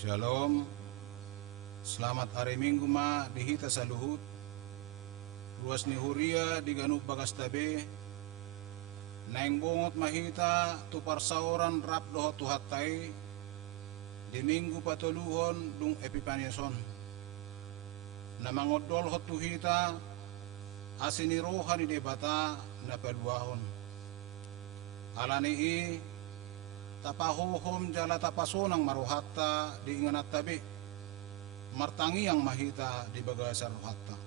Shalom. Selamat hari Minggu ma dihita sa luhut. Ruas ni Huria di Ganup Bagas Tabe. Naing bungot mahita tu parsauran rap doho tuhatay. Di Minggu patuluhon dung Epipaniason. Namangodol hot tuhita asiniroha ni debata na paduahon. Alani tapahohom jala tapasonang maruhatta di inganat tabi martangi yang mahita di bagasar ruhatta.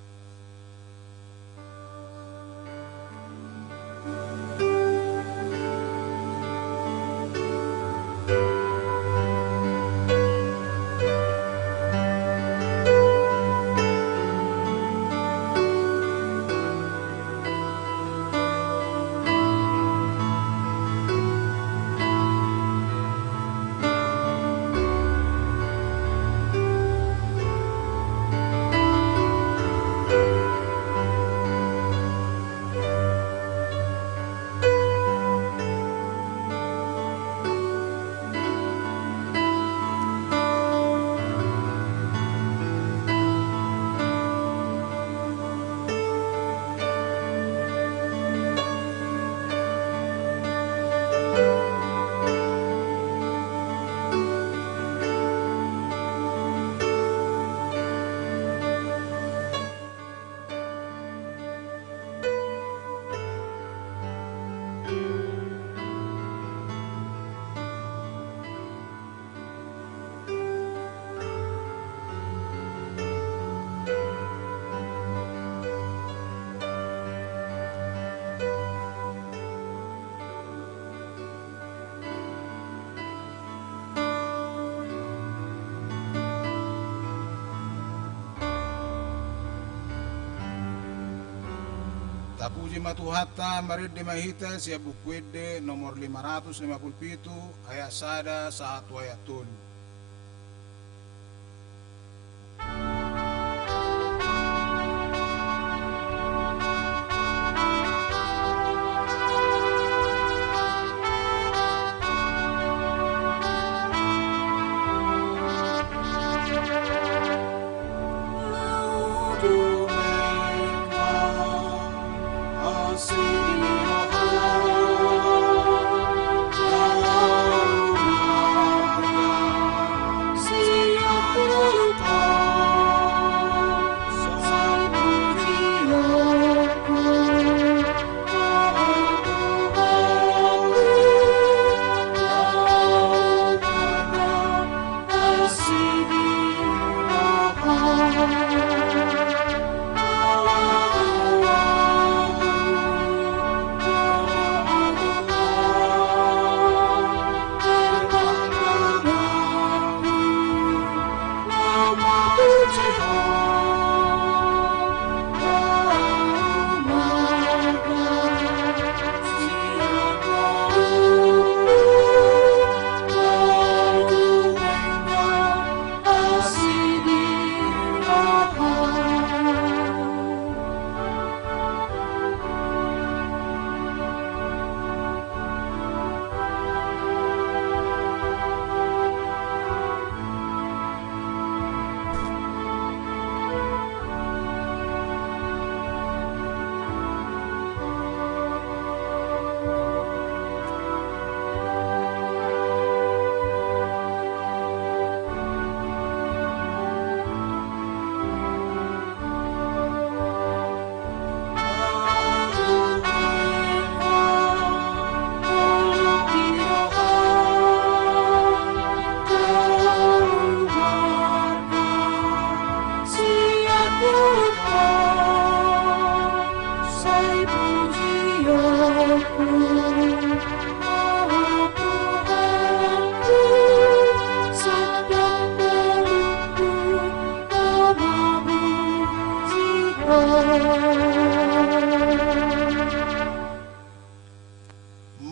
Tapuji matuhatta marid di mahita siya bukwede nomor 557 ayat sada sa ayat 7.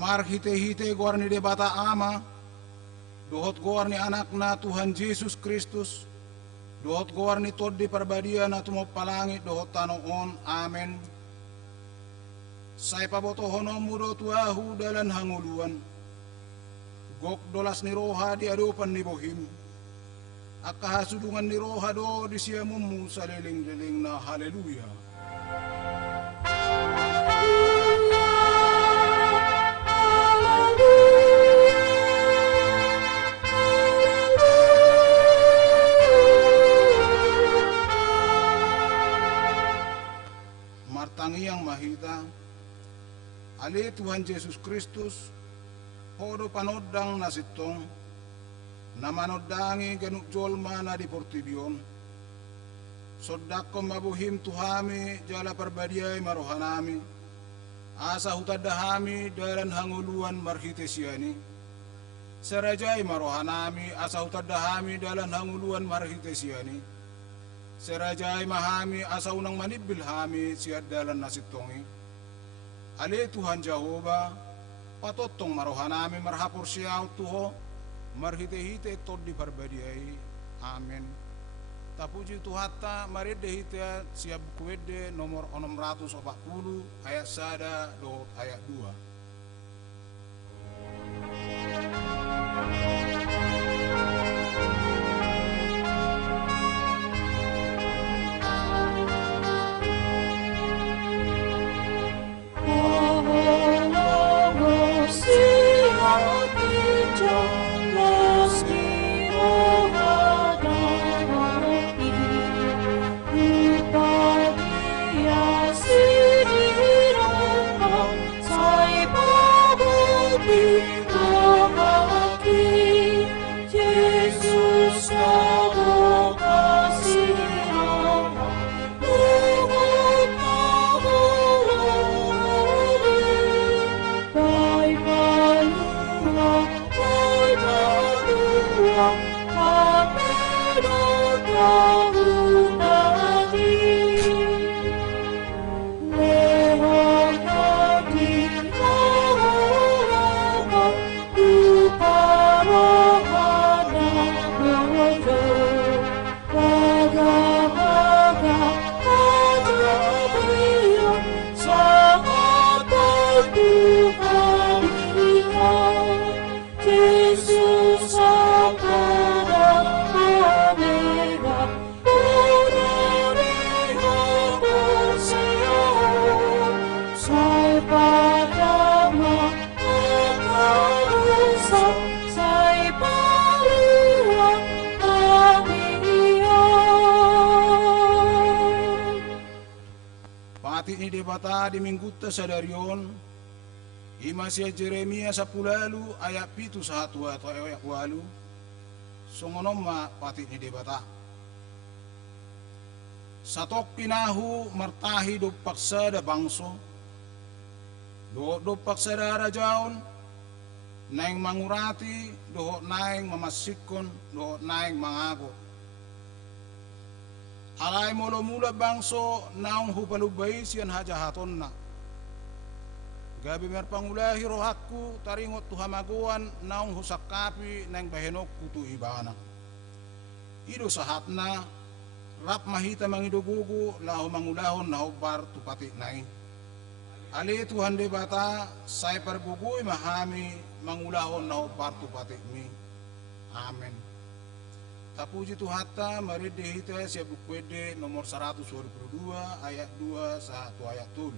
Mar hite-hite guar ni debata ama, dohot guar ni anak na Tuhan Yesus Kristus, dohot guar ni tod di parbadia na tumopalangit dohot tanoon, amen. Say pabotohono mudo tuahu dalan hanguluan, gok dolas ni roha di adupan ni bohim, akahasudungan ni roha do di siamumu sa liling-liling na haleluya. Martangiang mahita, ali Tuhan Yesus Kristus, hodo panodang nasitong, namanodangi ganuk jolma na di portibion, sodako mabuhim tuhami jala perbadiai marohanami, asa hutadahami dalan hanguluan marhitesiani, serajai marohanami asa hutadahami dalan hanguluan marhitesiani, serajai mahami asa unang manibil hami siat dalan nasitongi, ali Tuhan Jehovah, patotong marohanami marhapur siyaw tuho, marhite-hite tod di parbadiai, amin. Tapuji Tuhata maridehite siap kuwede nomor 640 ayat sada do ayat 2. Pati ni debata di mingguta sadarion, imasya Jeremia 10 ayat 7 satu atau ayat 8, songonoma pati ni debata. Satok pinahu martahi do paksa da bangso, do paksa da rajaon, naing mangurati, do naing mamasikon, do naing mangago. Alay mula bangso naong hupalubay siyan hajahaton na. Gabi merpangulahi rohakku taringot tuhamaguan naong husakapi nang bahenok kutu ibana. Ido sahatna rap mahita mangidugugu lahu mangulahon na hubar tupati nai. Ali Tuhan debata say pergugui mahami mangulahon na hubar tupati mi. Amen. Tapuji Tuhata maridehita siap bukwede nomor 122 ayat 2 satu ayat 7.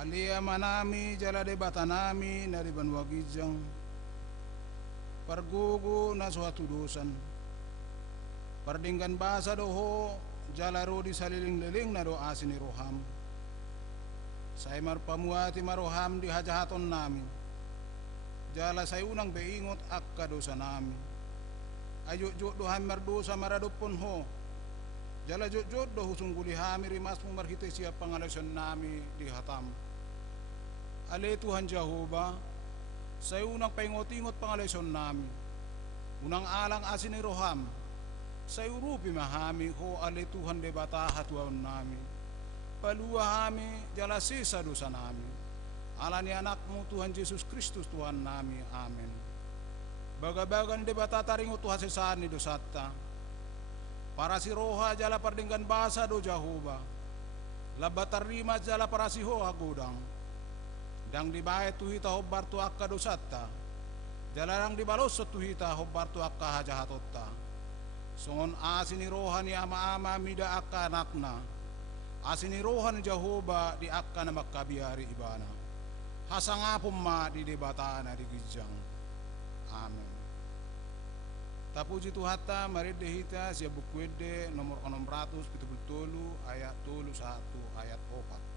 alia manami jala debata nami nari banua gijang pargugu na suatu dosan pardinggan basa doho jala rodi saliling-liling na do asini roham say marpamuati maroham di hajahaton nami jala say unang beingot akka dosa nami ayo jod doham mardosa maradopon ho jala jod do husungguli hami rimas marhite siya pangalasan nami di hatam ale Tuhan Jehovah say unang paingot-ingot pangalasan nami unang alang asini roham say urupi mahami ho ale Tuhan de bataha tuan nami palua hami jala sisa dosa nami alani anakmu Tuhan Yesus Kristus Tuhan nami amin bagabagan de batataringo Tuhan sesani dosata para si roha jala pardinggan basa do Jehovah labatarima jala para si hoa godang dang dibae tuhita hobbar tu akka dosata jala dang dibalosot tuhita hobbar tu akka hajahatotta songon asini roha ni ama-ama mida akka anakna asini roha ni Jehovah di akka na makabiari ibana hasangapom ma di debatana di gijang amin tapuji Tuhata maridehita siya bukwede nomor 677 ayat 1 ayat 4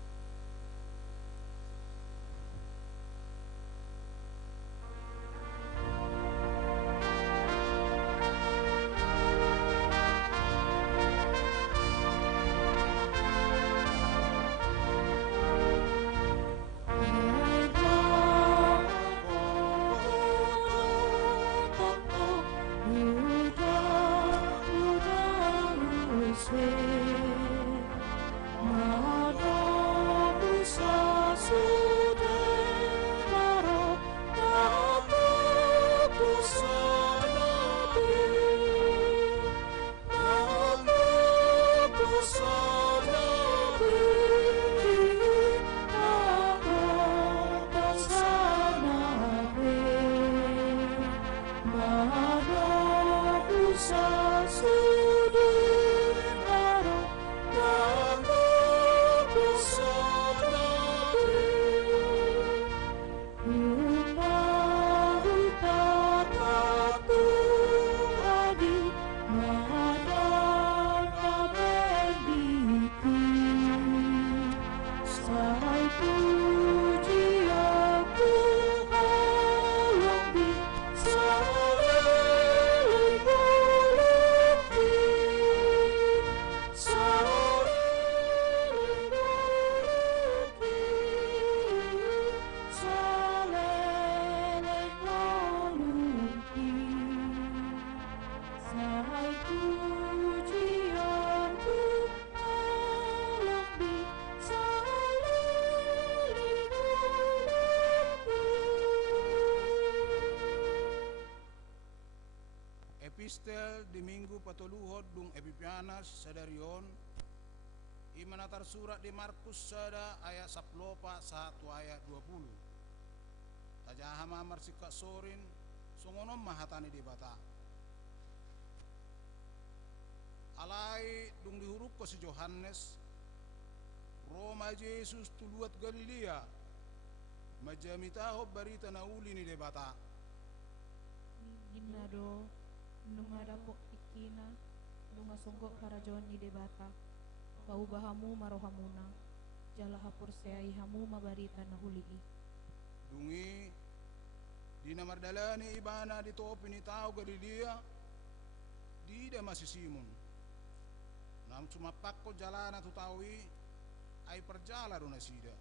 Epistel di minggu patuluhod dung epipianas sadarion imanatar surat di Markus sada ayat 10 1 ayat 20 tajahama marsika sorin songonom mahatani di bata alai dung dihuruk ko si Johannes Roma Yesus tuluat Galilea majamitaho barita nauli ni di bata Ginado nungadapok ikina nungasonggok karajon ni debata paubahamu marohamuna jala hapur seaihamu mabarita na hulii dungi di namardalani ibana di topi ni tao Galilea di da masih Simon nam sumapak ko jalana tu tawi ay perjala do nasida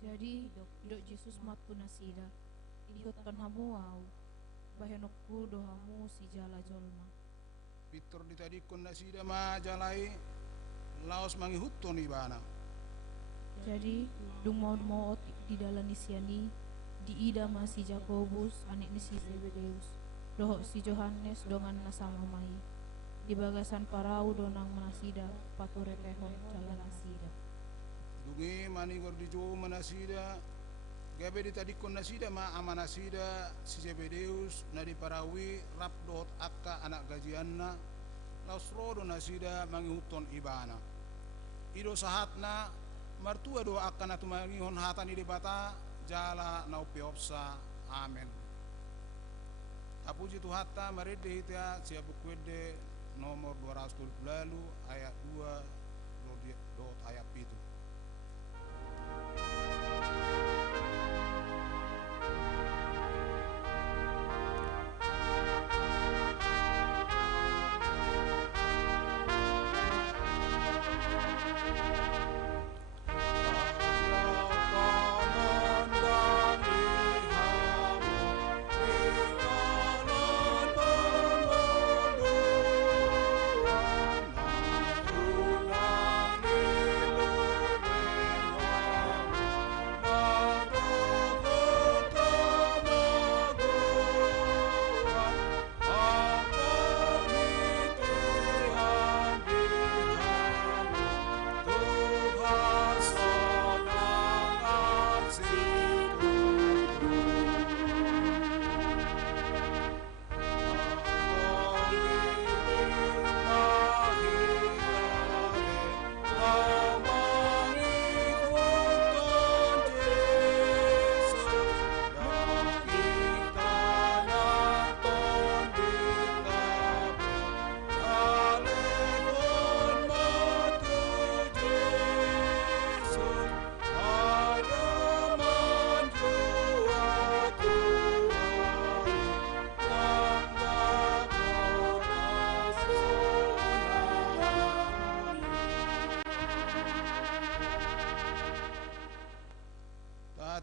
jadi dok Jesus matu nasida ikutkan hamu au bahenokku dohamu si jala jolma pitur ditadikon nasida ma jalai laos mangihutton ibana jadi dung mau di dalam isiani di ida masih Jakobus anik ni si Zebedeus dohok si Johannes dongan nasama mai di bagasan parau donang manasida pature tehon jalan nasida dungi manigor di jo manasida gabe ditadikon nasida ma amanasida si Zebedeus na diparawi rap dot akka anak gajianna laos rodo nasida mangihutton ibana ido sahatna martua do akan atu mangihon hata ni debata jala na upiopsa amen. Tapuji tu hatta marede hitia sia bukwede nomor 220 lalu ayat 2 dot ayat itu.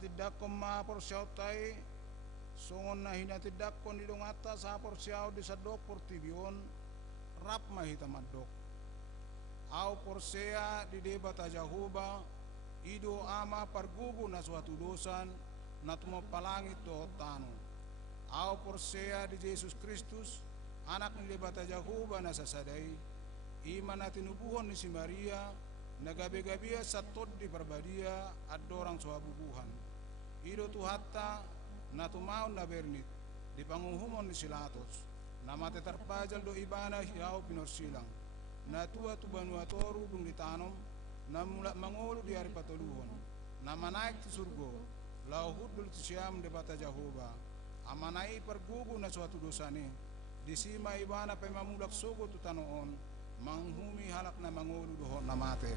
Tidak koma porsiau tai songon na hina tidak kon di dongata sa porsiau di sadok portibion rap mahita madok au porsea di debata jahuba ido ama pargugu na suatu dosan na tumo palangit do tanu au porsea di Yesus Kristus anak ni debata jahuba na sasadai iman na tinubuhon ni si Maria nagabe-gabia satod di perbadia adorang suabubuhan ido tu hatta na tumaon na bernit di panguhumon ni silatos na mate terpajal do ibana hiao pinorsilang na tua tu banuatoru dung ditanom na mula mangulu di hari patuluhon na manaik ti surgo lau hudul ti siam debata Jahoba amanai pergugu na suatu dosane di sima ibana pe mamulak sugo tu tanoon manghumi halak na mangulu dohon na mate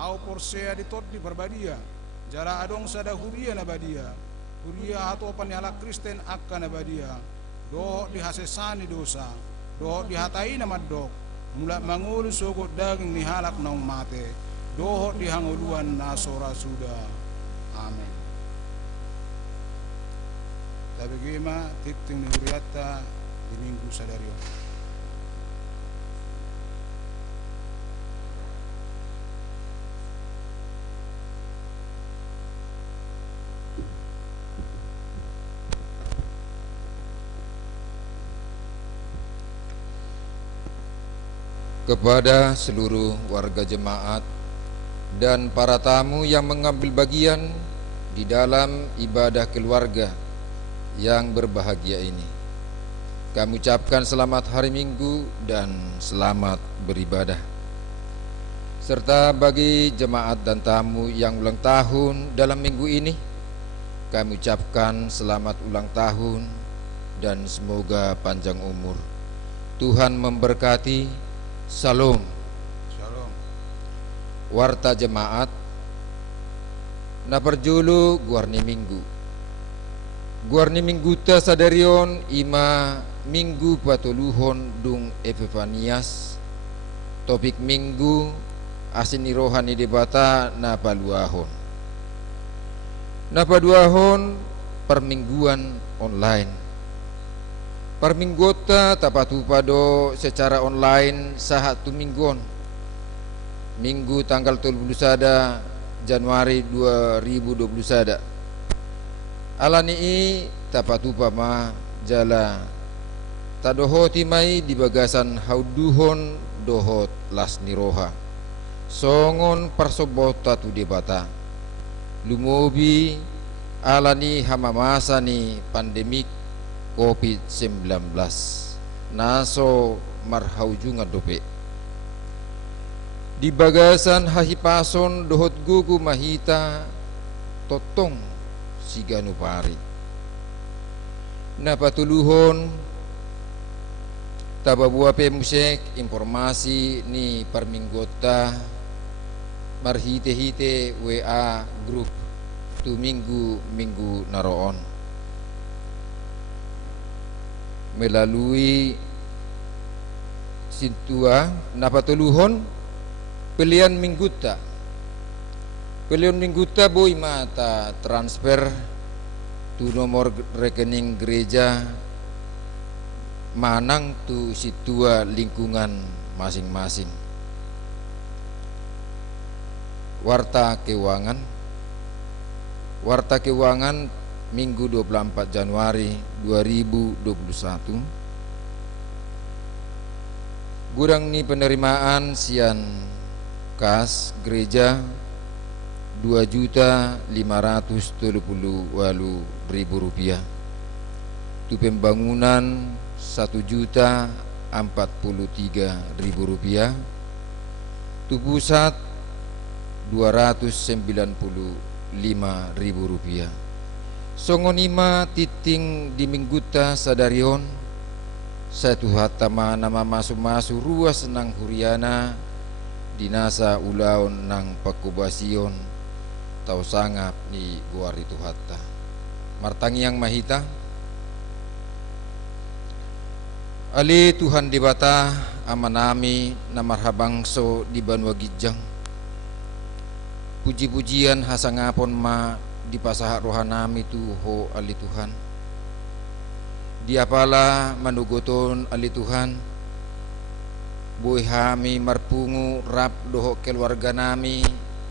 au porsea di tot di berbadia jara adong sada huria na badia huria atau panyala Kristen akan na badia doh dihasesani dosa doh dihatai na madok mula mangulu sogot daging ni halak na mate doh dihanguluan na sora suda amen. Tabi gima tikting ni huriata di minggu sadario. Kepada seluruh warga jemaat dan para tamu yang mengambil bagian di dalam ibadah keluarga yang berbahagia ini, kami ucapkan selamat hari Minggu dan selamat beribadah. Serta bagi jemaat dan tamu yang ulang tahun dalam minggu ini, kami ucapkan selamat ulang tahun dan semoga panjang umur. Tuhan memberkati. Salam. Shalom. Warta jemaat na perjulu guarni minggu ta sadarion ima minggu patuluhon dung Epifanias topik minggu asini rohani debata na paduahon permingguan online. Perminggota tapatu pado secara online sahatu mingguon minggu tanggal 31 Januari 2021 alani tapatu pama jala tadohoti mai di bagasan hauduhon dohot las niroha songon parsobota tu debata lumobi alani hamamasa ni pandemik COVID-19 naso marhaujunga dope Di bagasan hahipason dohot gugu mahita totong siganu pari. Napatuluhon tababua pe musek informasi ni perminggota marhite-hite WA grup tu minggu naroon melalui sintua napatuluhon pilihan mingguta boy mata transfer tu nomor rekening gereja manang tu situa lingkungan masing-masing. Warta keuangan Minggu 24 Januari 2021. Gudang ni penerimaan sian kas gereja 2.538.000 rupiah. Tu pembangunan 1.043.000 rupiah. Tu pusat 295.000 rupiah. Songonima titing di mingguta sadarion satu hatama nama masu ruas nang huriana dinasa ulaon nang pakubasion tau sangap ni guar itu hatta martangi yang mahita ali Tuhan dibata amanami namarhabangso di Banua Gijang. Puji-pujian hasangapon ma di pasahat rohanami tu ho ali Tuhan. Diapala manugoton ali Tuhan. Boy hami marpungu rap doho keluarga nami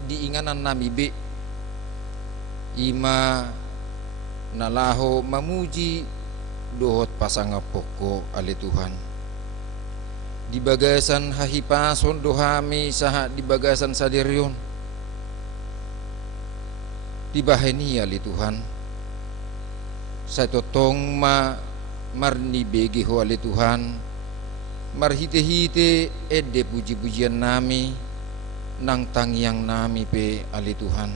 diinganan nami be. Ima nalaho mamuji dohot pasanga poko ali Tuhan. Di bagasan hahipason dohami saha di bagasan sadirion. Dibaheni ali Tuhan. Saya totong marni begi ho ali Tuhan. Marhite-hite ede puji-pujian nami nang tangyang nami pe ali Tuhan.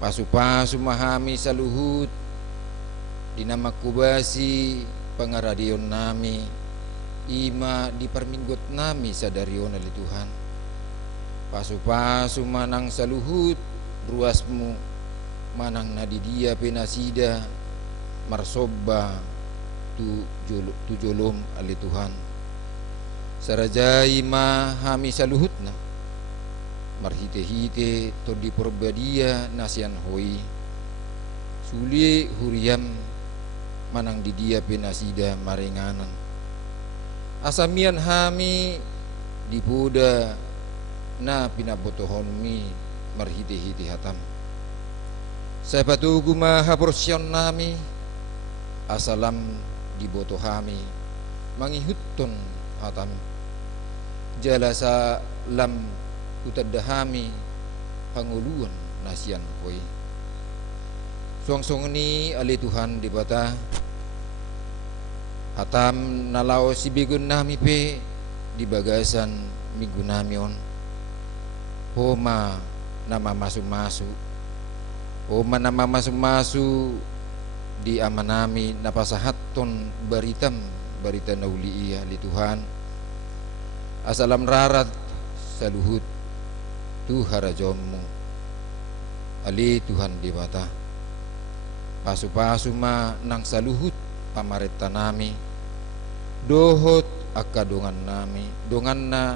Pasu-pasu mahami saluhut dinama kubasi pangaradion nami ima di perminggot nami sadarion ali Tuhan. Pasu-pasu manang saluhut ruasmu manang nadidia penasida marsoba tu jolom ali Tuhan. Sarajai ma hami saluhutna marhite-hite to di perbadia nasian hoi sulie huriam manang didia penasida marenganan asamian hami dipuda na pinabotohonmi marhite-hite hatam. Saya patugu mahaporsyon nami asalam diboto hami mangihutton hatam jalasa lam utadahami panguluan nasian koi. Suang-suang ni ali Tuhan dibata hatam nalao sibigun nami pe di bagasan minggu namion homa nama masuk-masuk homa nama masuk-masuk di amanami napasahaton barita nauli iya li Tuhan asalam rarat saluhut tu harajommu ali Tuhan dibata pasu-pasu ma nang saluhut pamareta nami dohot akadongan nami dongan na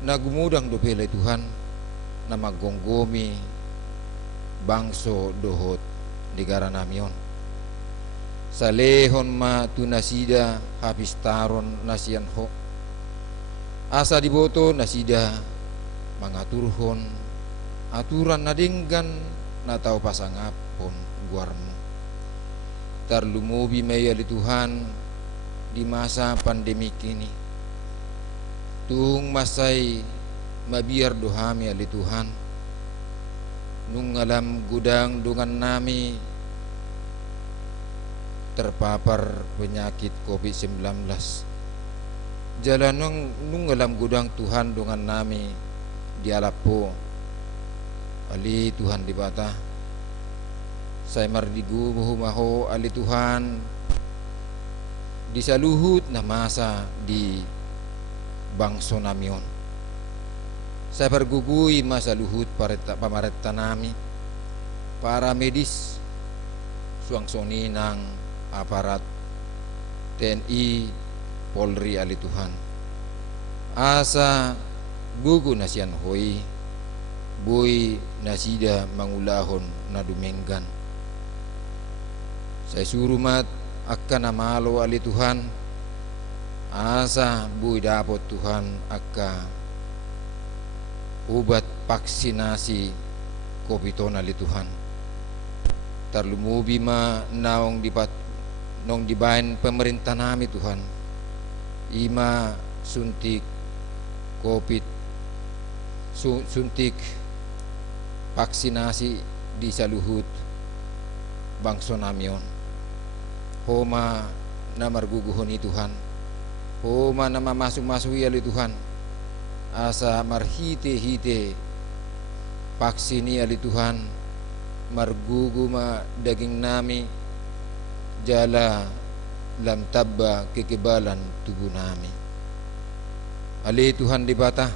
nagumudang dopele Tuhan na maggonggomi bangso dohot negara namion salehon ma tunasida habis taron nasian ho asa diboto nasida mangaturhon aturan nadenggan na tau pasangapon guarmu tarlumubi maya li Tuhan di masa pandemik ini tung masai mabiar dohami ali Tuhan nung alam gudang dungan nami terpapar penyakit COVID-19 jalanong nung alam gudang Tuhan dengan nami di alapo ali Tuhan di bata saya mardigu maho ali Tuhan di saluhut na masa di bangso namion saya pergugui masa luhut pamareta nami para medis suangsoni ng aparat TNI Polri ali Tuhan asa gugu na siyan hoy buy nasida mangulahon na dumenggan saya surumat akan namalo ali Tuhan asa buy dapot Tuhan akka ubat vaksinasi COVID ali Tuhan tarlumubi ma naong nong dibain pemerintah nami Tuhan ima suntik COVID suntik vaksinasi di saluhut bangso namion homa na marguguhon Tuhan homa na mamasuk-masuk ali Tuhan asa marhite-hite vaksini ali Tuhan margugu ma daging nami jala lam tabba kekebalan tubuh nami ali Tuhan di bata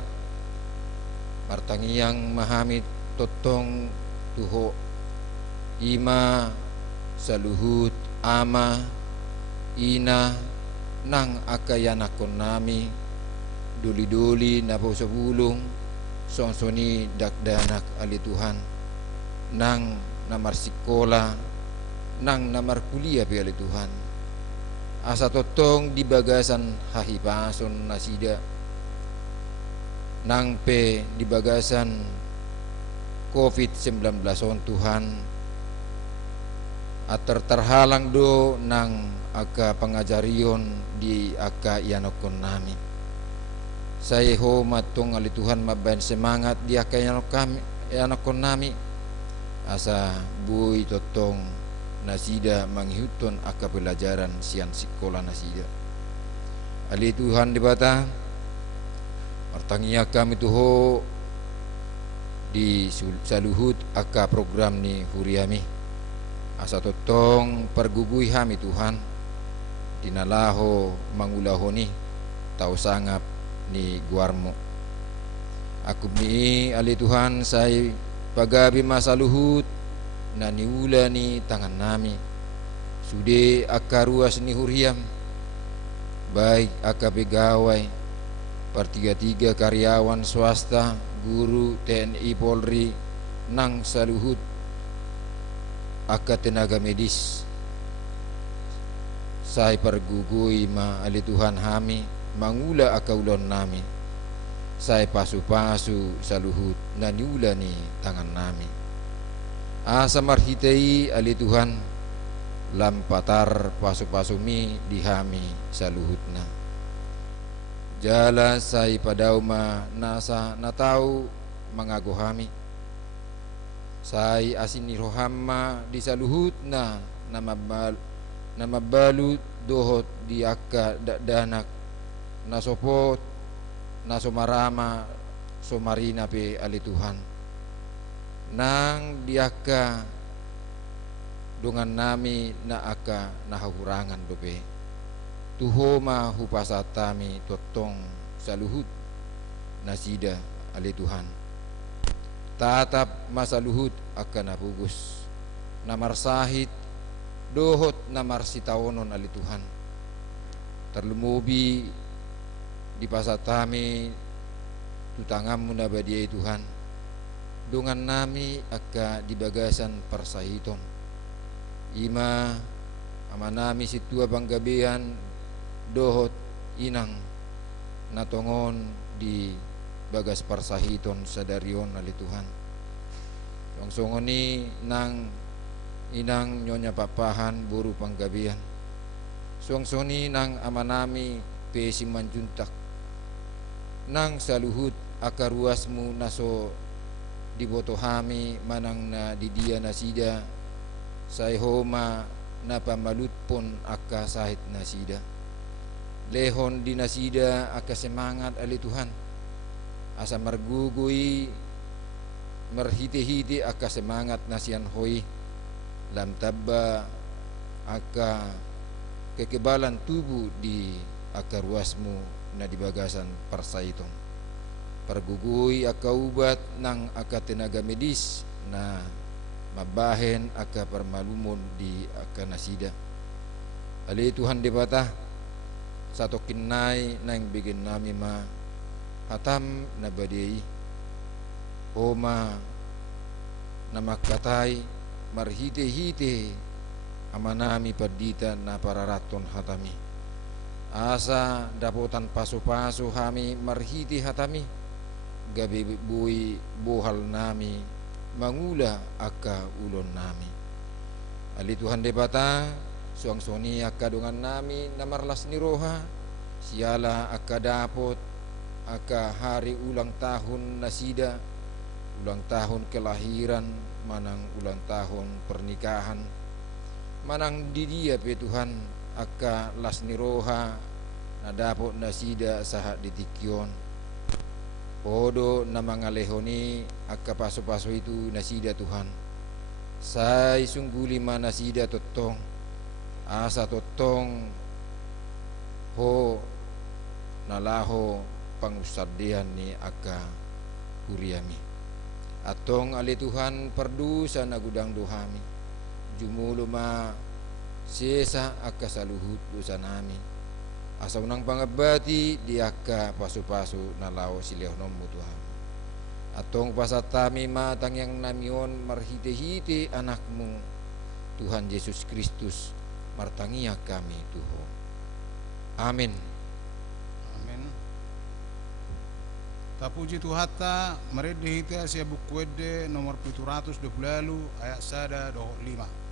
martangiyang mahamit totong tuho ima saluhut ama ina nang akayanakon nami duli-duli na po sa bulong sonsoni dakdanak ali Tuhan nang namarsikola nang namarkuliah pi ali Tuhan asa totong di bagasan hahipason nasida nang pe di bagasan COVID-19 on Tuhan at terhalang do nang aga pangajarion di aga ianokon nami saya ho matong ali Tuhan mabayan semangat di aga ianokon nami asa buy totong nasida manghiuton aga pelajaran sian sekolah nasida ali Tuhan di bata artangia kami tuho di saluhut aga program ni huriami asa totong pergugui hami Tuhan dinalaho mangulaho ni tau sangap ni guarmo aku ni ali Tuhan say pagabi masa luhut na niula ni tangan nami sude akaruas ni huriam baik aka pegawai pertiga-tiga karyawan swasta guru TNI Polri nang saluhut aka tenaga medis saya pergugui ma ali Tuhan hami mangula aka ulon nami saya pasu-pasu saluhut na niula ni tangan nami asa marhitei ali Tuhan lampatar pasu-pasumi di hami saluhutna jala sai padau ma nasa natau mangagohami sai asini rohamma di saluhut na namabalu dohot di akka danak nasopot nasomarama somarina pe ali Tuhan nang diaka dengan nami na aka nahahurangan dope tuhoma hupasatami totong saluhut nasida ali Tuhan tatap masaluhut akan napugus namarsahit dohot namarsitawonon ali Tuhan terlumubi di pasatami tutangamu nabadiai Tuhan dengan nami aka di bagasan persahiton ima amanami situa banggabean dohot inang natongon di bagas persahiton sadarion ali Tuhan songsongoni nang inang nyonya papahan buru panggabean songsoni nang amanami pesi manjuntak nang saluhut akaruasmu naso dibotohami manang na didia nasida say homa na pamalut pon akka sahit nasida lehon di nasida aka semangat ali Tuhan, asa margugui merhiti-hiti aka semangat nasian hoi lam tabba aka kekebalan tubuh di aka ruasmu na di bagasan parsaiton, pergugui aka ubat nang aka tenaga medis na mabahen aka permalumon di aka nasida. Ali Tuhan debatah satu kinai nang bikin nami ma hatam na badai oma na makatai marhite-hite amanami padita na pararaton hatami, asa dapotan paso-paso hami marhiti hatami gabi bui bohal nami mangula aka ulon nami. Ali Tuhan debata suang soni aka dongan nami namarlas ni roha siala aka dapot aka hari ulang tahun nasida, ulang tahun kelahiran, manang ulang tahun pernikahan, manang di dia pe Tuhan aka las ni roha na dapot nasida sahat di tikion podo na mga lehoni aka paso-paso itu nasida Tuhan, say sungguli man nasida totong asa totong ho nalaho pangusardian ni aka kuriami atong ali Tuhan perdusa na gudang dohami jumulo ma sesa aka saluhut dosa nami asa unang pangabati di aka paso-paso na lao silehnom mo Tuhan atong pasatami matang yang namion marhite-hite anakmu Tuhan Yesus Kristus martangia kami Tuhan. Amin. Amin. Tapuji Tuhata meredi hita sia bukwede nomor 720 ayat sada doh 5.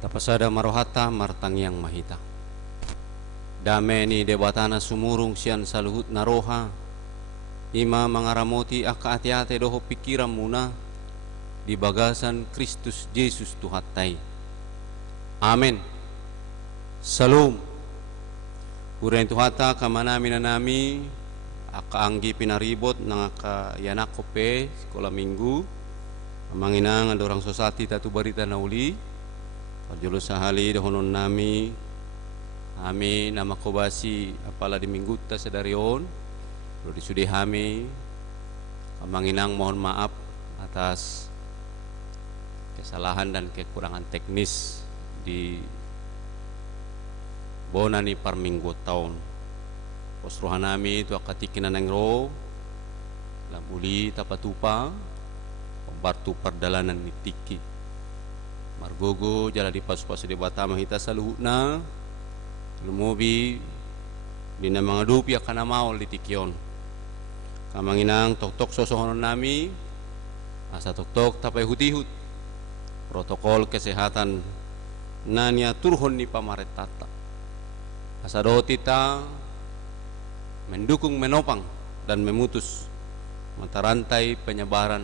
Tapasada marohata martangyang mahita. Dame ni debatana sumurung sian saluhut naroha. Ima mangaramoti aka ati-ati doho pikiran muna di bagasan Kristus Yesus Tuhatai. Amin. Salum. Uren Tuhata kamanami na nami aka anggi pinaribot ng aka yanak kope sekolah minggu. Manginang ada orang sosati tatu barita na uli. Pajulu sahali dohonon nami ami nama kobasi apala di minggu ta sedarion lo disudi hami kamanginang mohon maaf atas kesalahan dan kekurangan teknis di bonani par minggu tahun posrohan nami itu akatikinan ng ro lamuli tapatupa pembartu perdalanan nitiki margogo jala di pas-pas di batama hita saluhutna lumubi di na mga dupi akan maol di tikyon kamanginang tok-tok sosohonon nami asa tok-tok tapay hutihut protokol kesehatan nanya turhon ni pamaretata asa do tita mendukung menopang dan memutus mata rantai penyebaran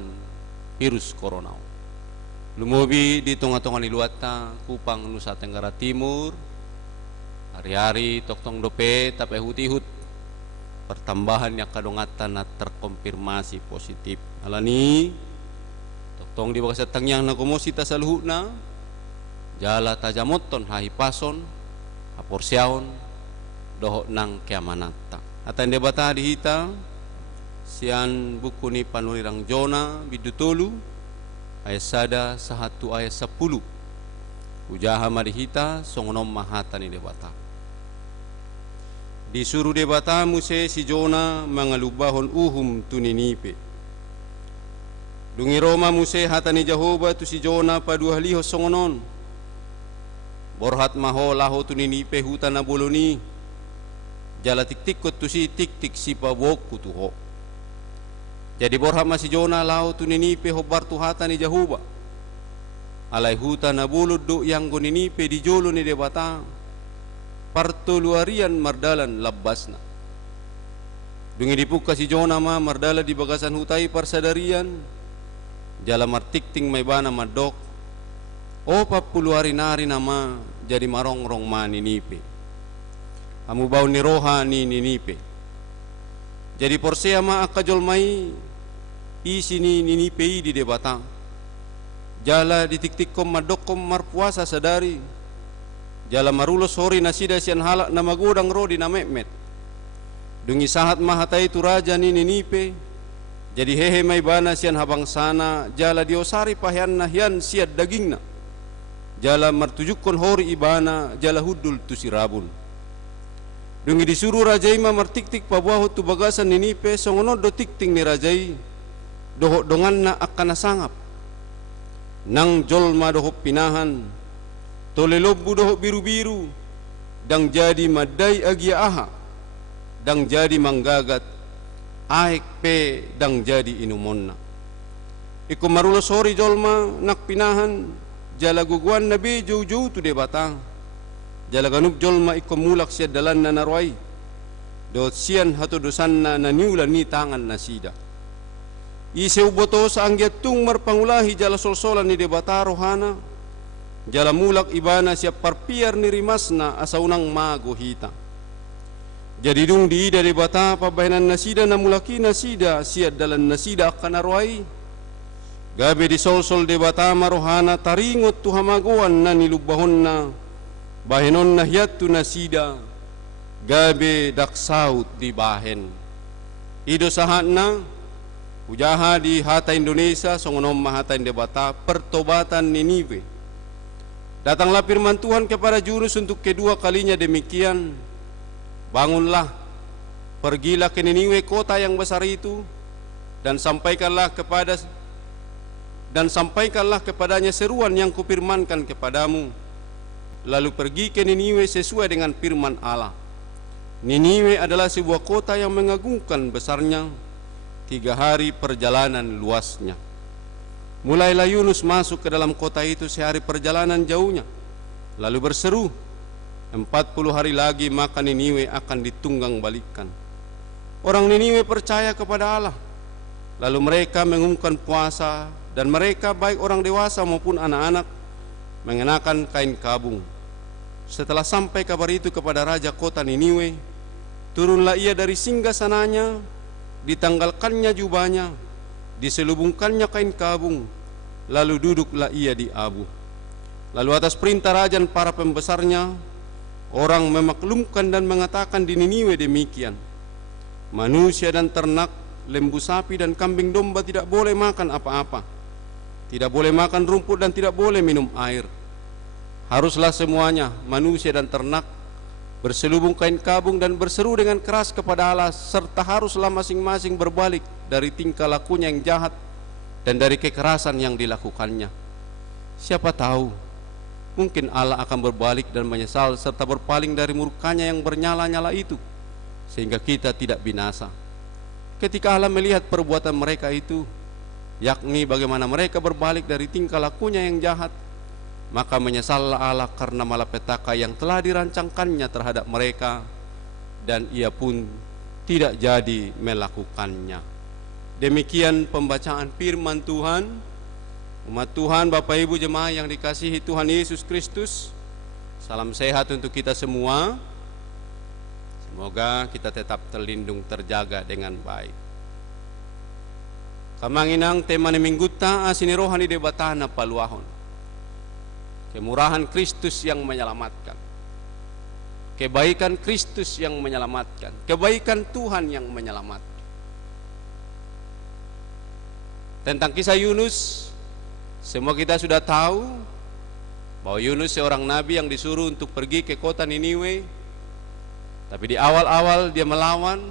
virus corona. Lumubi di tengah-tengah Niluata, Kupang, Nusa Tenggara Timur, hari-hari toktong dope tapi hut-hut pertambahan yang kadongatan na terkonfirmasi positif. Alani toktong di bagas tangyang na kumosita sa luhut na jala tajamoton hahipason haporsyaon doho nang kiamanata. At ang debata dihita sian buku ni Panulirang Jona bidutulu ayat sada 1 ayat 10 ujaha madihita songonom mahata ni debata. Disuruh debata muse si Jona mangalubahon uhum tu Ninipe. Dungi Roma muse hata ni Jehovah tu si Jona paduhaliho songonon. Borhat maho laho tu Ninipe hutan na boloni. Jala tik-tikot tu si tik-tik si pabok tuho. Jadi borhat masih Jona laho tu Ninipe hobar tu hata ni Jehovah. Alai hutan na bulud do yang go Ninipe di jolo ni debata. Partuluarian mardalan labbasna. Dungi dipuka si Jona ma mardala di bagasan hutai parsadarian. Jala martikting may bana madok. O papuluari nari nama jadi marongrong ma Ninipe. Amu bau ni roha ni Ninipe. Jadi porsea ma akajol mai isi ni Ninipe di debata. Jala ditik-tikom madokom marpuasa sadari. Jala marulos hori nasida sian halak na magodang rodi na Mehmet. Dungi sahat mahatai tu raja ni Ninipe. Jadi hehe may bana sian habang sana. Jala diosari pahian na hian siad daging na. Jala martujukon hori ibana. Jala hudul tu sirabun. Dungi disuruh rajai ma martik-tik pabuaho tu bagasan Ninipe. Songonod do tik-ting ni rajai. Dohok dongan na akan nasangap. Nang jolma dohok pinahan. Tole lobu dohok biru-biru. Dang jadi madai agia aha. Dang jadi manggagat. Aik pe dang jadi inumonna. Iko marulo sori jolma nak pinahan. Jala guguan nabi jauh-jauh tu debata. Jala ganup jolma iko mulak siya dalan na narway. Dot siyan hato dosan na naniulan ni tangan na sida. Iseu boto sa anggiatung marpangulahi jala solsolan ni debata rohana. Jala mulak ibana siya parpiar ni rimasna asaunang magohita. Jadi dung diida debata pabayanan nasida na mulaki nasida siya dalan nasida akan arway. Gabi di solsol debata marohana taringot tu hamaguan na nilubahon na. Bahenon na hiyat tu nasida. Gabi daksaut di bahen. Ido sahat na. Ujaha di hata Indonesia songonom mahata debata pertobatan Niniwe. Datanglah firman Tuhan kepada Yunus untuk kedua kalinya demikian. Bangunlah, pergilah ke Niniwe kota yang besar itu dan sampaikanlah kepadanya seruan yang kupirmankan kepadamu. Lalu pergi ke Niniwe sesuai dengan firman Allah. Niniwe adalah sebuah kota yang mengagumkan besarnya. 3 hari perjalanan luasnya. Mulailah Yunus masuk ke dalam kota itu sehari perjalanan jauhnya. Lalu berseru, 40 hari lagi maka Niniwe akan ditunggang balikan. Orang Niniwe percaya kepada Allah. Lalu mereka mengumumkan puasa dan mereka baik orang dewasa maupun anak-anak mengenakan kain kabung. Setelah sampai kabar itu kepada raja kota Niniwe, turunlah ia dari singgasananya. Ditanggalkannya jubahnya, diselubungkannya kain kabung, lalu duduklah ia di abu. Lalu atas perintah raja dan para pembesarnya, orang memaklumkan dan mengatakan di Niniwe demikian. Manusia dan ternak, lembu sapi dan kambing domba tidak boleh makan apa-apa. Tidak boleh makan rumput dan tidak boleh minum air. Haruslah semuanya, manusia dan ternak, berselubung kain kabung dan berseru dengan keras kepada Allah, serta haruslah masing-masing berbalik dari tingkah lakunya yang jahat dan dari kekerasan yang dilakukannya. Siapa tahu, mungkin Allah akan berbalik dan menyesal serta berpaling dari murkanya yang bernyala-nyala itu, sehingga kita tidak binasa. Ketika Allah melihat perbuatan mereka itu, yakni bagaimana mereka berbalik dari tingkah lakunya yang jahat, maka menyesallah Allah karena malapetaka yang telah dirancangkannya terhadap mereka, dan ia pun tidak jadi melakukannya. Demikian pembacaan firman Tuhan. Umat Tuhan, Bapak Ibu jemaah yang dikasihi Tuhan Yesus Kristus, salam sehat untuk kita semua. Semoga kita tetap terlindung, terjaga dengan baik. Kamanginang tema ni mingguta asini rohani debatana paluahon. Kemurahan Kristus yang menyelamatkan. Kebaikan Kristus yang menyelamatkan. Kebaikan Tuhan yang menyelamatkan. Tentang kisah Yunus, semua kita sudah tahu bahwa Yunus seorang nabi yang disuruh untuk pergi ke kota Niniwe. Tapi di awal-awal dia melawan,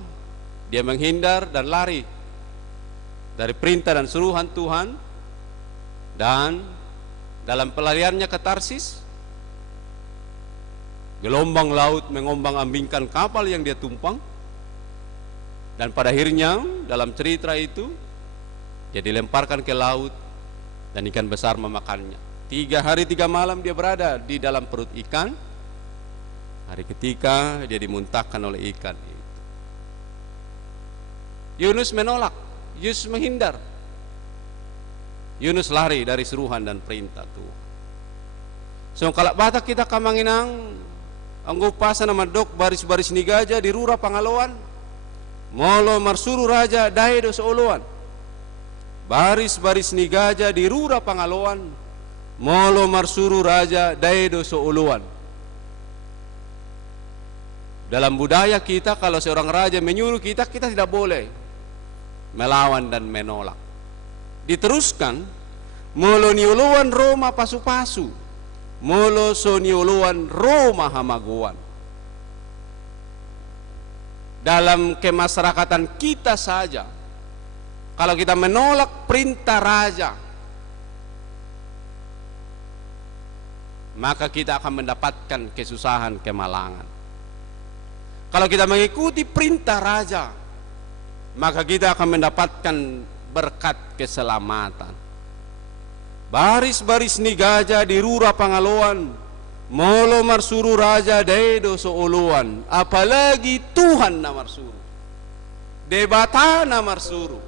dia menghindar dan lari dari perintah dan suruhan Tuhan. Dan dalam pelariannya ke Tarsis, gelombang laut mengombang-ambingkan kapal yang dia tumpang. Dan pada akhirnya dalam cerita itu dia dilemparkan ke laut dan ikan besar memakannya. 3 hari 3 malam dia berada di dalam perut ikan. Hari ketika dia dimuntahkan oleh ikan itu. Yunus menolak, Yunus menghindar. Yunus lari dari seruhan dan perintah Tuhan. So kalau bata kita kamanginang anggo pasa nama dok baris-baris nigaja di rura pangaloan. Molo marsuru raja daedo seoloan. Baris-baris nigaja di rura pangaloan. Molo marsuru raja daedo seoloan. Dalam budaya kita, kalau seorang raja menyuruh kita, kita tidak boleh melawan dan menolak. Diteruskan, molo niuluan Roma pasu-pasu, molo so niuluan Roma hamaguan. Dalam kemasyarakatan kita saja, kalau kita menolak perintah raja, maka kita akan mendapatkan kesusahan, kemalangan. Kalau kita mengikuti perintah raja, maka kita akan mendapatkan berkat keselamatan. Baris-baris nigaja di rura pangaloan, molo marsuru raja dedo sooluan. Apalagi Tuhan na marsuru, debata na marsuru.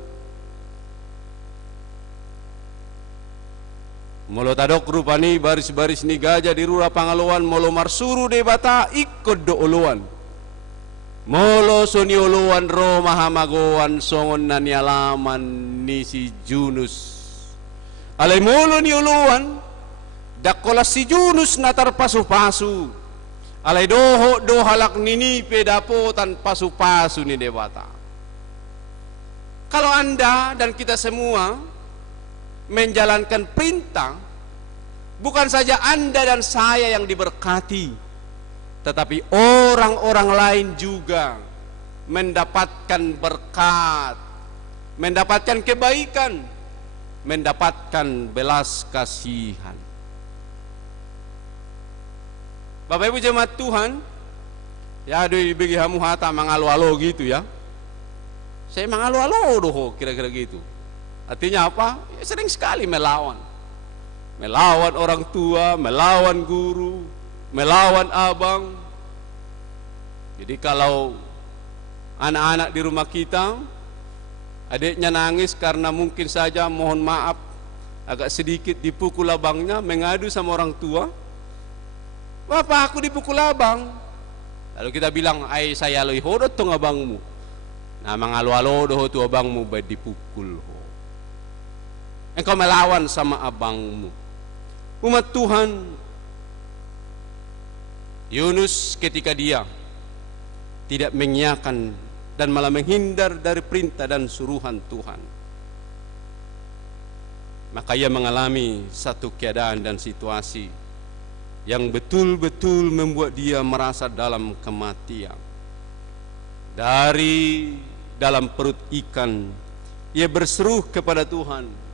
Molo tadok rupani baris-baris nigaja di rura pangaloan, molo marsuru debata ikod dooluan. Molo sonioluan Roma hamagoan songon na nialaman ni si Yunus. Alay molo niuluan dakolas si Yunus na tarpasu-pasu. Alay doho dohalak Ninipe dapotan pasu-pasu ni debata. Kalau Anda dan kita semua menjalankan perintah, bukan saja Anda dan saya yang diberkati, tetapi orang-orang lain juga mendapatkan berkat, mendapatkan kebaikan, mendapatkan belas kasihan. Bapak Ibu jemaat Tuhan, ya dibagi hamu hata mangalu-alu gitu ya. Saya mangalu-alu doh kira-kira gitu. Artinya apa? Ya, sering sekali melawan. Melawan orang tua, melawan guru, melawan abang. Jadi kalau anak-anak di rumah kita, adiknya nangis karena mungkin saja mohon maaf agak sedikit dipukul abangnya, mengadu sama orang tua, "Bapak, aku dipukul abang." Lalu kita bilang, "Ai saya loh hodot tong abangmu." Nah, mangalu-alu doh tu abangmu baik dipukul. Engkau melawan sama abangmu. Umat Tuhan, Yunus ketika dia tidak mengiyakan dan malah menghindar dari perintah dan suruhan Tuhan, maka ia mengalami satu keadaan dan situasi yang betul-betul membuat dia merasa dalam kematian. Dari dalam perut ikan, ia berseru kepada Tuhan,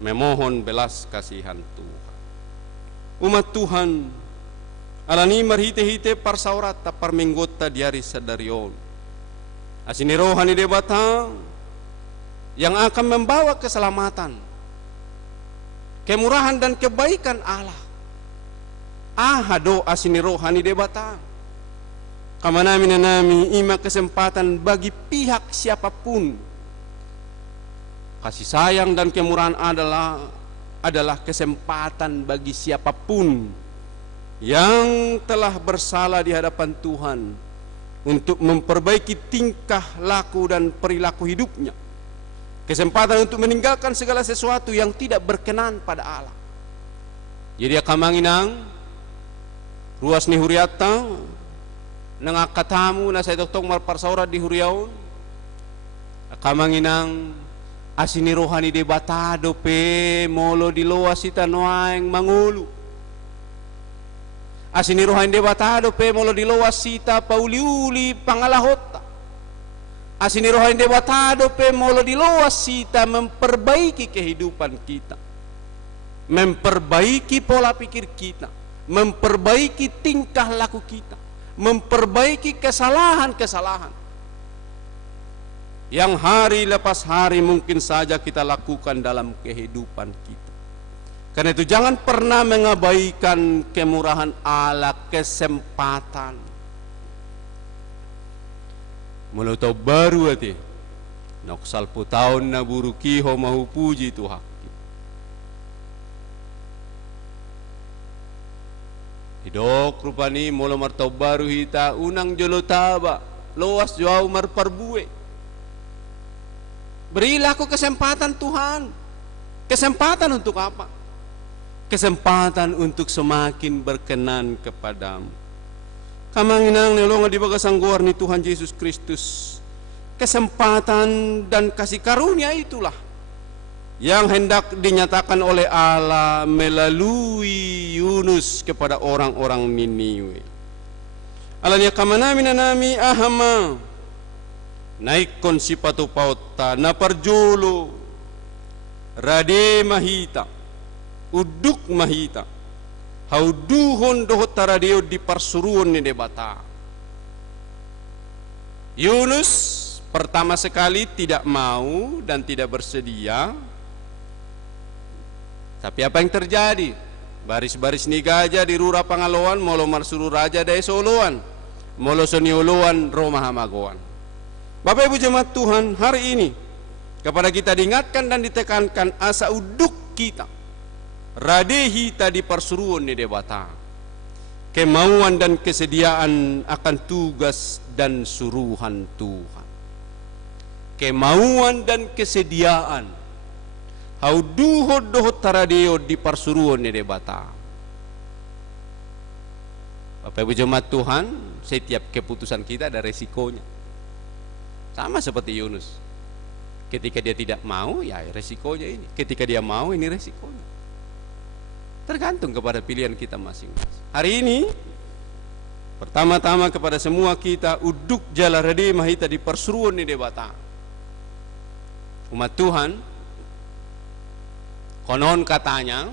memohon belas kasihan Tuhan. Umat Tuhan, alani marhite-hite parsaurat ta parmenggota diari sadarion. Asini rohani debata yang akan membawa keselamatan, kemurahan dan kebaikan Allah. Ahado asini rohani debata. Kamanami nanami ima kesempatan bagi pihak siapapun Kasih sayang dan kemurahan adalah kesempatan bagi siapapun yang telah bersalah di hadapan Tuhan untuk memperbaiki tingkah laku dan perilaku hidupnya. Kesempatan untuk meninggalkan segala sesuatu yang tidak berkenan pada Allah. Jadi akamanginang ruas ni huriata nangakatamu na sa itoktok marparsaura di huriaon. Akamanginang asini rohani debatado pe molo di loa sita noaeng mangulu. Asini rohani debatado pe molo di loa sita pauliuli pangalahota. Asini rohani debatado pe molo di loa sita memperbaiki kehidupan kita, memperbaiki pola pikir kita, memperbaiki tingkah laku kita, memperbaiki kesalahan-kesalahan yang hari lepas hari mungkin saja kita lakukan dalam kehidupan kita. Karena itu jangan pernah mengabaikan kemurahan Allah, kesempatan. Mula tahun baru ati noksal po tahun na buruki ho mahupuji Tuhan. Hidok rupani mula martau baru hita unang jolotaba loas jauh marparbue. Berilah aku kesempatan Tuhan. Kesempatan untuk apa? Kesempatan untuk semakin berkenan kepadamu. Kamanginang nelonga di bagasangguar ni Tuhan Yesus Kristus. Kesempatan dan kasih karunia itulah yang hendak dinyatakan oleh Allah melalui Yunus kepada orang-orang Niniwe. Alanya kamanami nanami ahama naikon sipatu pauta na parjolo rade mahita uduk mahita hauduhon dohot taradeo di parsuruan ni debata. Yunus pertama sekali tidak mau dan tidak bersedia. Tapi apa yang terjadi? Baris-baris ni gajah di rura pangaloan molo marsuru raja dai soloan molo sonioloan Roma hamagoan. Bapak Ibu jemaat Tuhan, hari ini kepada kita diingatkan dan ditekankan asa uduk kita radehi tadi persuruan ni debata, kemauan dan kesediaan akan tugas dan suruhan Tuhan, kemauan dan kesediaan hauduhod dohot taradeo di persuruan ni debata. Bapak Ibu jemaat Tuhan, setiap keputusan kita ada resikonya. Sama seperti Yunus. Ketika dia tidak mau, ya resikonya ini. Ketika dia mau, ini resikonya. Tergantung kepada pilihan kita masing-masing. Hari ini, pertama-tama kepada semua kita, uduk jala rade mahita di perseruan ni debata. Umat Tuhan, konon katanya,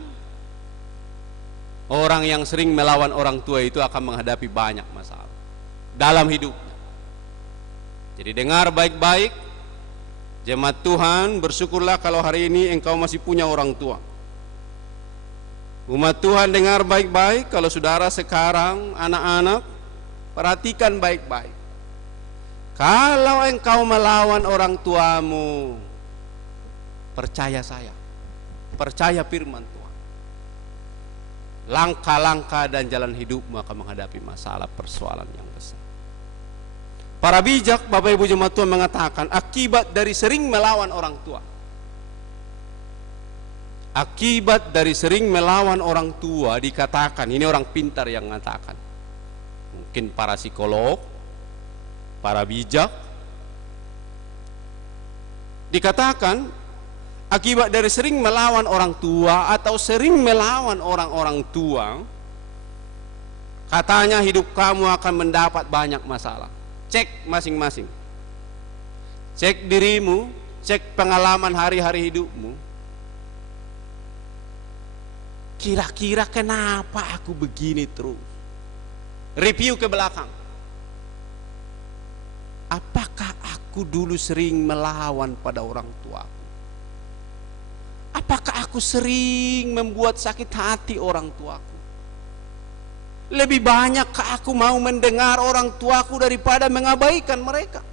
orang yang sering melawan orang tua itu akan menghadapi banyak masalah dalam hidup. Jadi dengar baik-baik, jemaat Tuhan, bersyukurlah kalau hari ini engkau masih punya orang tua. Umat Tuhan dengar baik-baik, kalau saudara sekarang anak-anak, perhatikan baik-baik. Kalau engkau melawan orang tuamu, percaya saya, percaya firman Tuhan. Langkah-langkah dan jalan hidupmu akan menghadapi masalah persoalan yang besar. Para bijak, Bapak Ibu jemaat Tuhan mengatakan akibat dari sering melawan orang tua. Akibat dari sering melawan orang tua dikatakan, ini orang pintar yang mengatakan. Mungkin para psikolog, para bijak. Dikatakan akibat dari sering melawan orang tua atau sering melawan orang-orang tua, katanya hidup kamu akan mendapat banyak masalah. Cek masing-masing, cek dirimu, cek pengalaman hari-hari hidupmu. Kira-kira kenapa aku begini terus? Review ke belakang. Apakah aku dulu sering melawan pada orang tuaku? Apakah aku sering membuat sakit hati orang tuaku? Lebih banyakkah aku mau mendengar orang tuaku daripada mengabaikan mereka?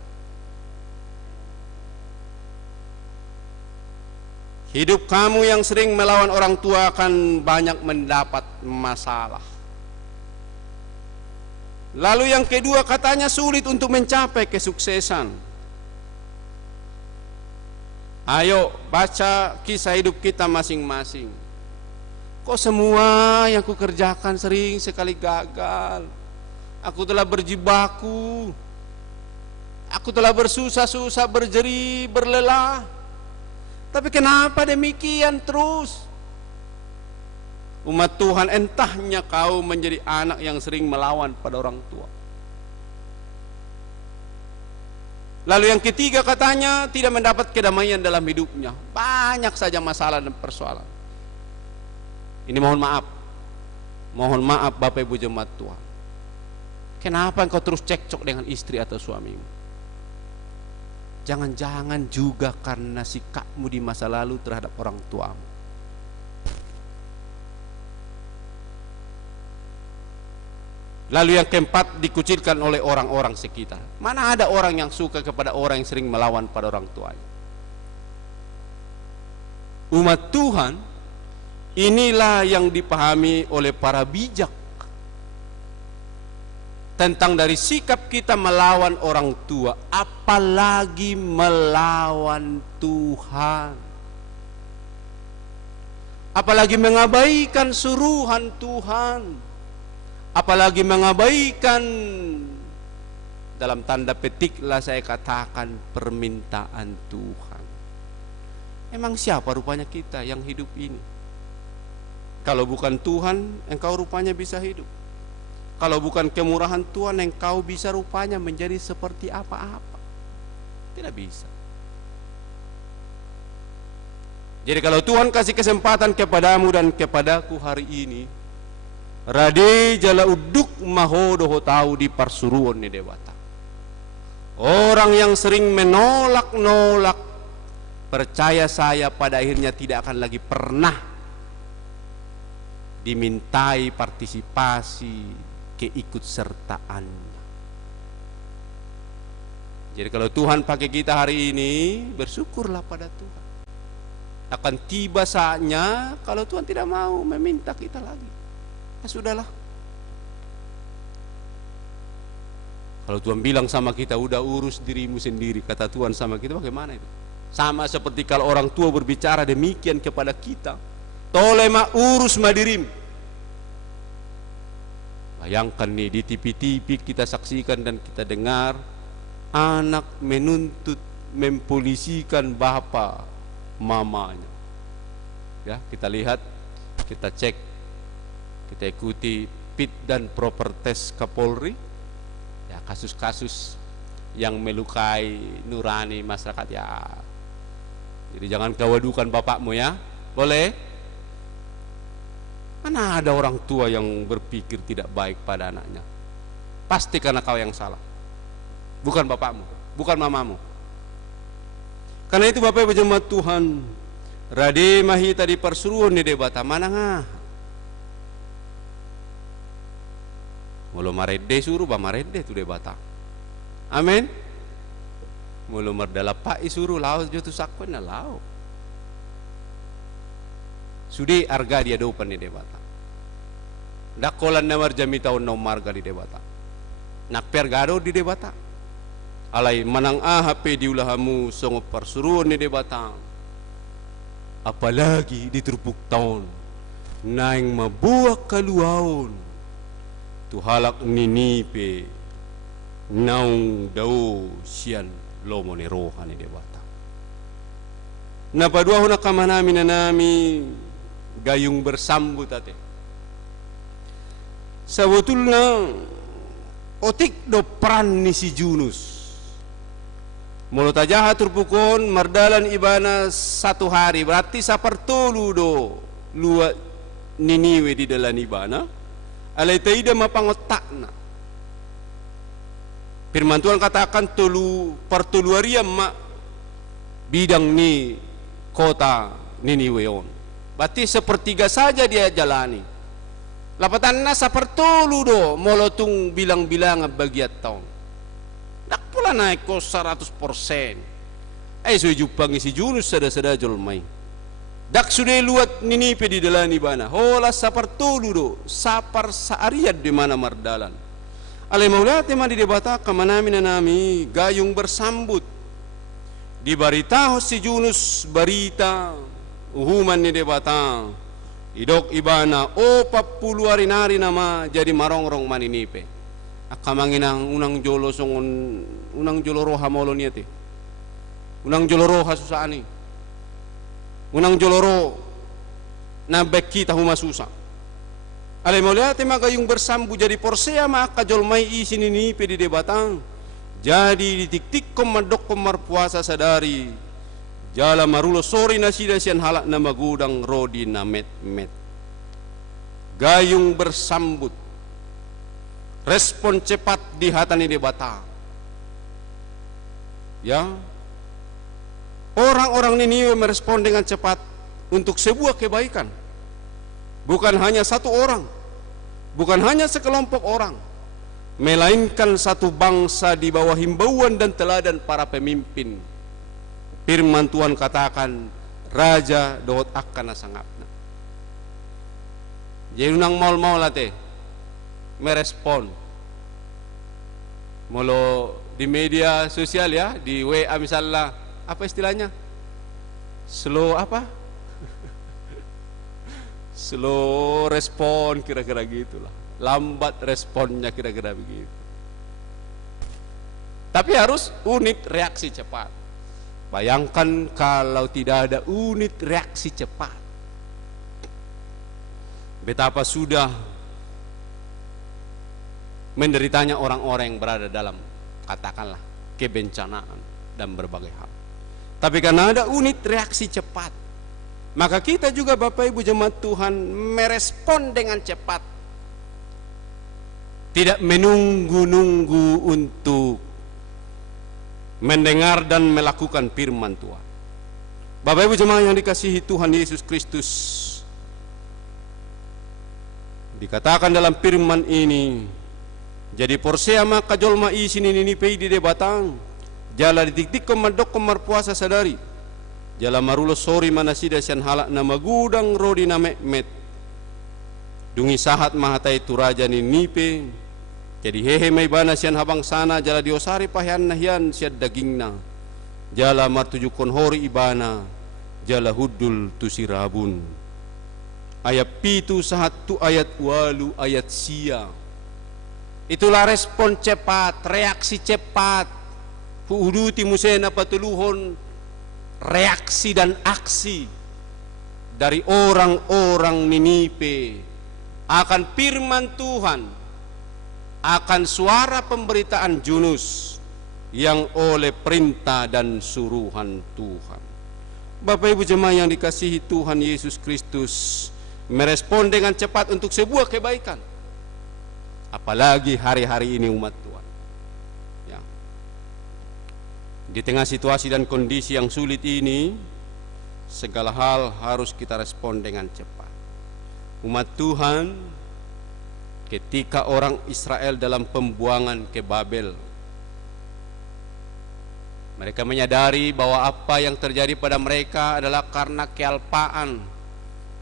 Hidup kamu yang sering melawan orang tua akan banyak mendapat masalah. Lalu yang kedua katanya sulit untuk mencapai kesuksesan. Ayo baca kisah hidup kita masing-masing. Kok semua yang kukerjakan sering sekali gagal. Aku telah berjibaku. Aku telah bersusah-susah, berjeri, berlelah. Tapi kenapa demikian terus? Umat Tuhan, entahnya kau menjadi anak yang sering melawan pada orang tua. Lalu yang ketiga katanya tidak mendapat kedamaian dalam hidupnya. Banyak saja masalah dan persoalan. Ini mohon maaf. Mohon maaf Bapak Ibu jemaat Tuhan. Kenapa engkau terus cekcok dengan istri atau suamimu? Jangan-jangan juga karena sikapmu di masa lalu terhadap orang tuamu. Lalu yang keempat, dikucilkan oleh orang-orang sekitar. Mana ada orang yang suka kepada orang yang sering melawan pada orang tuanya? Umat Tuhan, inilah yang dipahami oleh para bijak tentang dari sikap kita melawan orang tua, apalagi melawan Tuhan, apalagi mengabaikan suruhan Tuhan, apalagi mengabaikan, dalam tanda petiklah saya katakan, permintaan Tuhan. Emang siapa rupanya kita yang hidup ini? Kalau bukan Tuhan, engkau rupanya bisa hidup. Kalau bukan kemurahan Tuhan, engkau bisa rupanya menjadi seperti apa-apa. Tidak bisa. Jadi kalau Tuhan kasih kesempatan kepadamu dan kepadaku hari ini, rade jala uduk mahodoho tahu di parsuruan ni dewata. Orang yang sering menolak-nolak, percaya saya pada akhirnya tidak akan lagi pernah dimintai partisipasi keikutsertaannya. Jadi kalau Tuhan pakai kita hari ini, bersyukurlah pada Tuhan. Akan tiba saatnya kalau Tuhan tidak mau meminta kita lagi, ya sudahlah. Kalau Tuhan bilang sama kita, udah urus dirimu sendiri, kata Tuhan sama kita, bagaimana itu? Sama seperti kalau orang tua berbicara demikian kepada kita, tolema urus madirimu. Bayangkan nih, di TV-TV kita saksikan dan kita dengar anak menuntut, mempolisikan bapak mamanya. Ya, kita lihat, kita cek, kita ikuti fit dan proper test Kapolri. Ya, kasus-kasus yang melukai nurani masyarakat ya. Jadi jangan kau adukan bapakmu ya, boleh? Mana ada orang tua yang berpikir tidak baik pada anaknya? Pasti karena kau yang salah, bukan bapakmu, bukan mamamu. Karena itu Bapak Ibu jemaat Tuhan, rade mahita di persuruan ni debata mana ngah? Mulu marede suruh ba marede tu debata. Amin. Mulu mardala pa isuruh lao jotu sakwen na lao. Sudi arga dia dopan ni debata. Dakolan na marjami taon na marga di debata. Nakpergado di debata. Alay manang ahape di ulahamu songop parsuruan ni debata. Apalagi di trupuk taon naing mabuak kaluaon. Tuhalak ninipe naung dao sian lomo ni roha ni debata. Napadua ho nakamanami na nami gayung bersambut ate. Sebetulnya otik do peran ni si Junus. Mulut aja turpukon mardalan ibana 1 hari, berarti sapertolu do lua Niniwe di dalam ibana. Alay taida mapangotakna. Firman Tuhan katakan pertuluariam ma bidang ni kota Niniwe on. Berarti sepertiga saja dia jalani. Lapatan na sa pertulu do molotung bilang-bilang bagiat taon. Dak pula naik ko 100%. Ay so jupang si Junus sada-sada jolmay. Dak sudah luat Ninipe di dalani bana. Hola sapar tolu do, sapar saariad di mana mardalan. Ale maulate ma di debata kamanami nami gayung bersambut. Di baritaho si Junus barita uhuman ni debata. Idok ibana o 40 hari nama jadi marongrong maninipe. Akamanginang unang jolo songon unang jolo roha molo niate. Unang jolo roha susani. Unang joloro na beki tahu masusa. Ale mauliate magayung bersambu jadi porsea maka jolmai isi Ninipe di debatang. Jadi ditik-tik komadok komar puasa sadari. Jala marulo sori nasida sian halak na magudang rodi na met. Gayung bersambut. Respon cepat di hatani debata. Ya. Orang-orang Niniwe merespon dengan cepat untuk sebuah kebaikan. Bukan hanya satu orang, bukan hanya sekelompok orang, melainkan satu bangsa di bawah himbauan dan teladan para pemimpin. Firman Tuhan katakan, Raja dohot akan nasangapna. Jadi unang maul late merespon. Molo di media sosial ya, di WA misalnya, apa istilahnya? Slow apa? Slow respon kira-kira gitulah. Lambat responnya kira-kira begitu. Tapi harus unit reaksi cepat. Bayangkan kalau tidak ada unit reaksi cepat. Betapa sudah menderitanya orang-orang yang berada dalam katakanlah kebencanaan dan berbagai hal. Tapi karena ada unit reaksi cepat, maka kita juga Bapak Ibu jemaat Tuhan merespon dengan cepat. Tidak menunggu-nunggu untuk mendengar dan melakukan firman Tuhan. Bapak Ibu jemaat yang dikasihi Tuhan Yesus Kristus, dikatakan dalam firman ini, jadi porsea maka jolma isi Ninipe di debatang. Jala ditik-tik komadok komar puasa sadari. Jala marulo sori manasida sian halak na magudang rodi na met. Dungi sahat mahatai tu raja Ninipe. Jadi hehe may bana sian habang sana jala diosari pahian nahian siad dagingna. Jala martuju konhori ibana. Jala hudul tu sirabun. Ayat pitu sahat tu ayat walu ayat sia. Itulah respon cepat, reaksi cepat. Puuduti musena patuluhon reaksi dan aksi dari orang-orang Ninipe akan firman Tuhan, akan suara pemberitaan Junus yang oleh perintah dan suruhan Tuhan. Bapak Ibu jemaat yang dikasihi Tuhan Yesus Kristus, merespon dengan cepat untuk sebuah kebaikan. Apalagi hari-hari ini umat Tuhan. Di tengah situasi dan kondisi yang sulit ini, segala hal harus kita respon dengan cepat. Umat Tuhan, ketika orang Israel dalam pembuangan ke Babel, mereka menyadari bahwa apa yang terjadi pada mereka adalah karena kealpaan.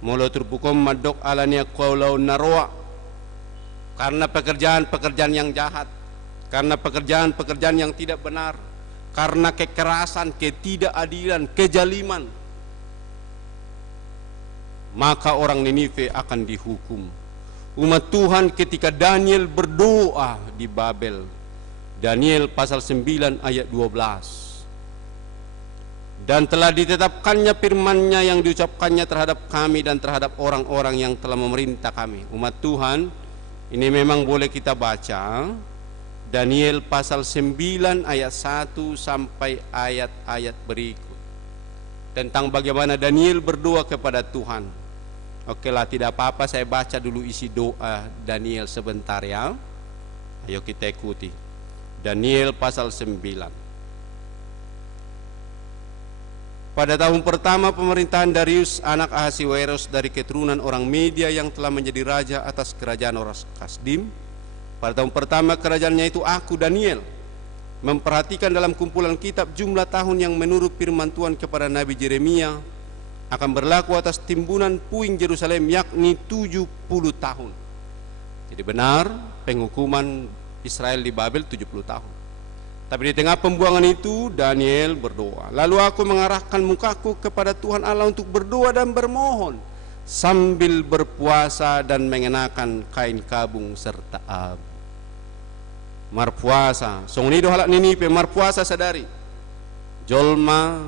Mula turbukom madok alania qaulau narwa, karena pekerjaan-pekerjaan yang jahat, karena pekerjaan-pekerjaan yang tidak benar, karena kekerasan, ketidakadilan, kejaliman, maka orang Ninive akan dihukum. Umat Tuhan ketika Daniel berdoa di Babel, Daniel pasal 9 ayat 12, dan telah ditetapkannya firman-Nya yang diucapkannya terhadap kami dan terhadap orang-orang yang telah memerintah kami. Umat Tuhan, ini memang boleh kita baca Daniel pasal 9 ayat 1 sampai ayat-ayat berikut tentang bagaimana Daniel berdoa kepada Tuhan. Oke lah, tidak apa-apa, saya baca dulu isi doa Daniel sebentar ya. Ayo kita ikuti. Daniel pasal 9. Pada tahun pertama pemerintahan Darius anak Ahasiweros dari keturunan orang Media yang telah menjadi raja atas kerajaan orang Kasdim, pada tahun pertama kerajaannya itu aku Daniel memperhatikan dalam kumpulan kitab jumlah tahun yang menurut firman Tuhan kepada Nabi Yeremia akan berlaku atas timbunan puing Yerusalem, yakni 70 tahun. Jadi benar penghukuman Israel di Babel 70 tahun. Tapi di tengah pembuangan itu Daniel berdoa. Lalu aku mengarahkan mukaku kepada Tuhan Allah untuk berdoa dan bermohon sambil berpuasa dan mengenakan kain kabung serta abu. Marpuasa, song ni dohalak Ninipe marpuasa sadari. Jolma,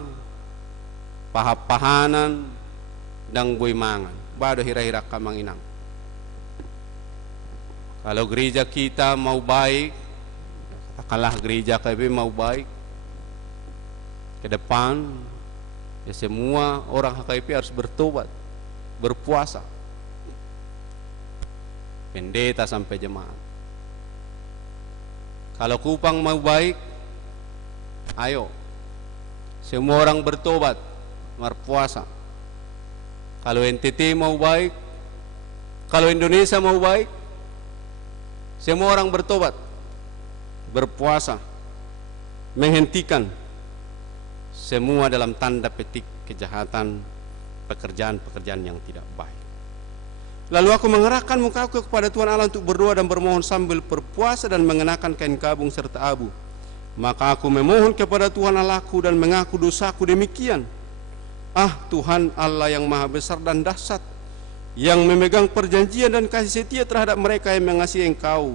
pahap-pahanan, dan boy mangan. Bado hira-hira kamanginang. Kalau gereja kita mau baik, katakanlah gereja KP mau baik ke depan, ya semua orang HKP harus bertobat, berpuasa. Pendeta sampai jemaat. Kalau Kupang mau baik, ayo semua orang bertobat, berpuasa. Kalau NTT mau baik, kalau Indonesia mau baik, semua orang bertobat, berpuasa, menghentikan semua dalam tanda petik kejahatan, pekerjaan-pekerjaan yang tidak baik. Lalu aku mengerahkan mukaku kepada Tuhan Allah untuk berdoa dan bermohon sambil berpuasa dan mengenakan kain kabung serta abu. Maka aku memohon kepada Tuhan Allahku dan mengaku dosaku demikian. Ah Tuhan Allah yang maha besar dan dahsyat, yang memegang perjanjian dan kasih setia terhadap mereka yang mengasihi Engkau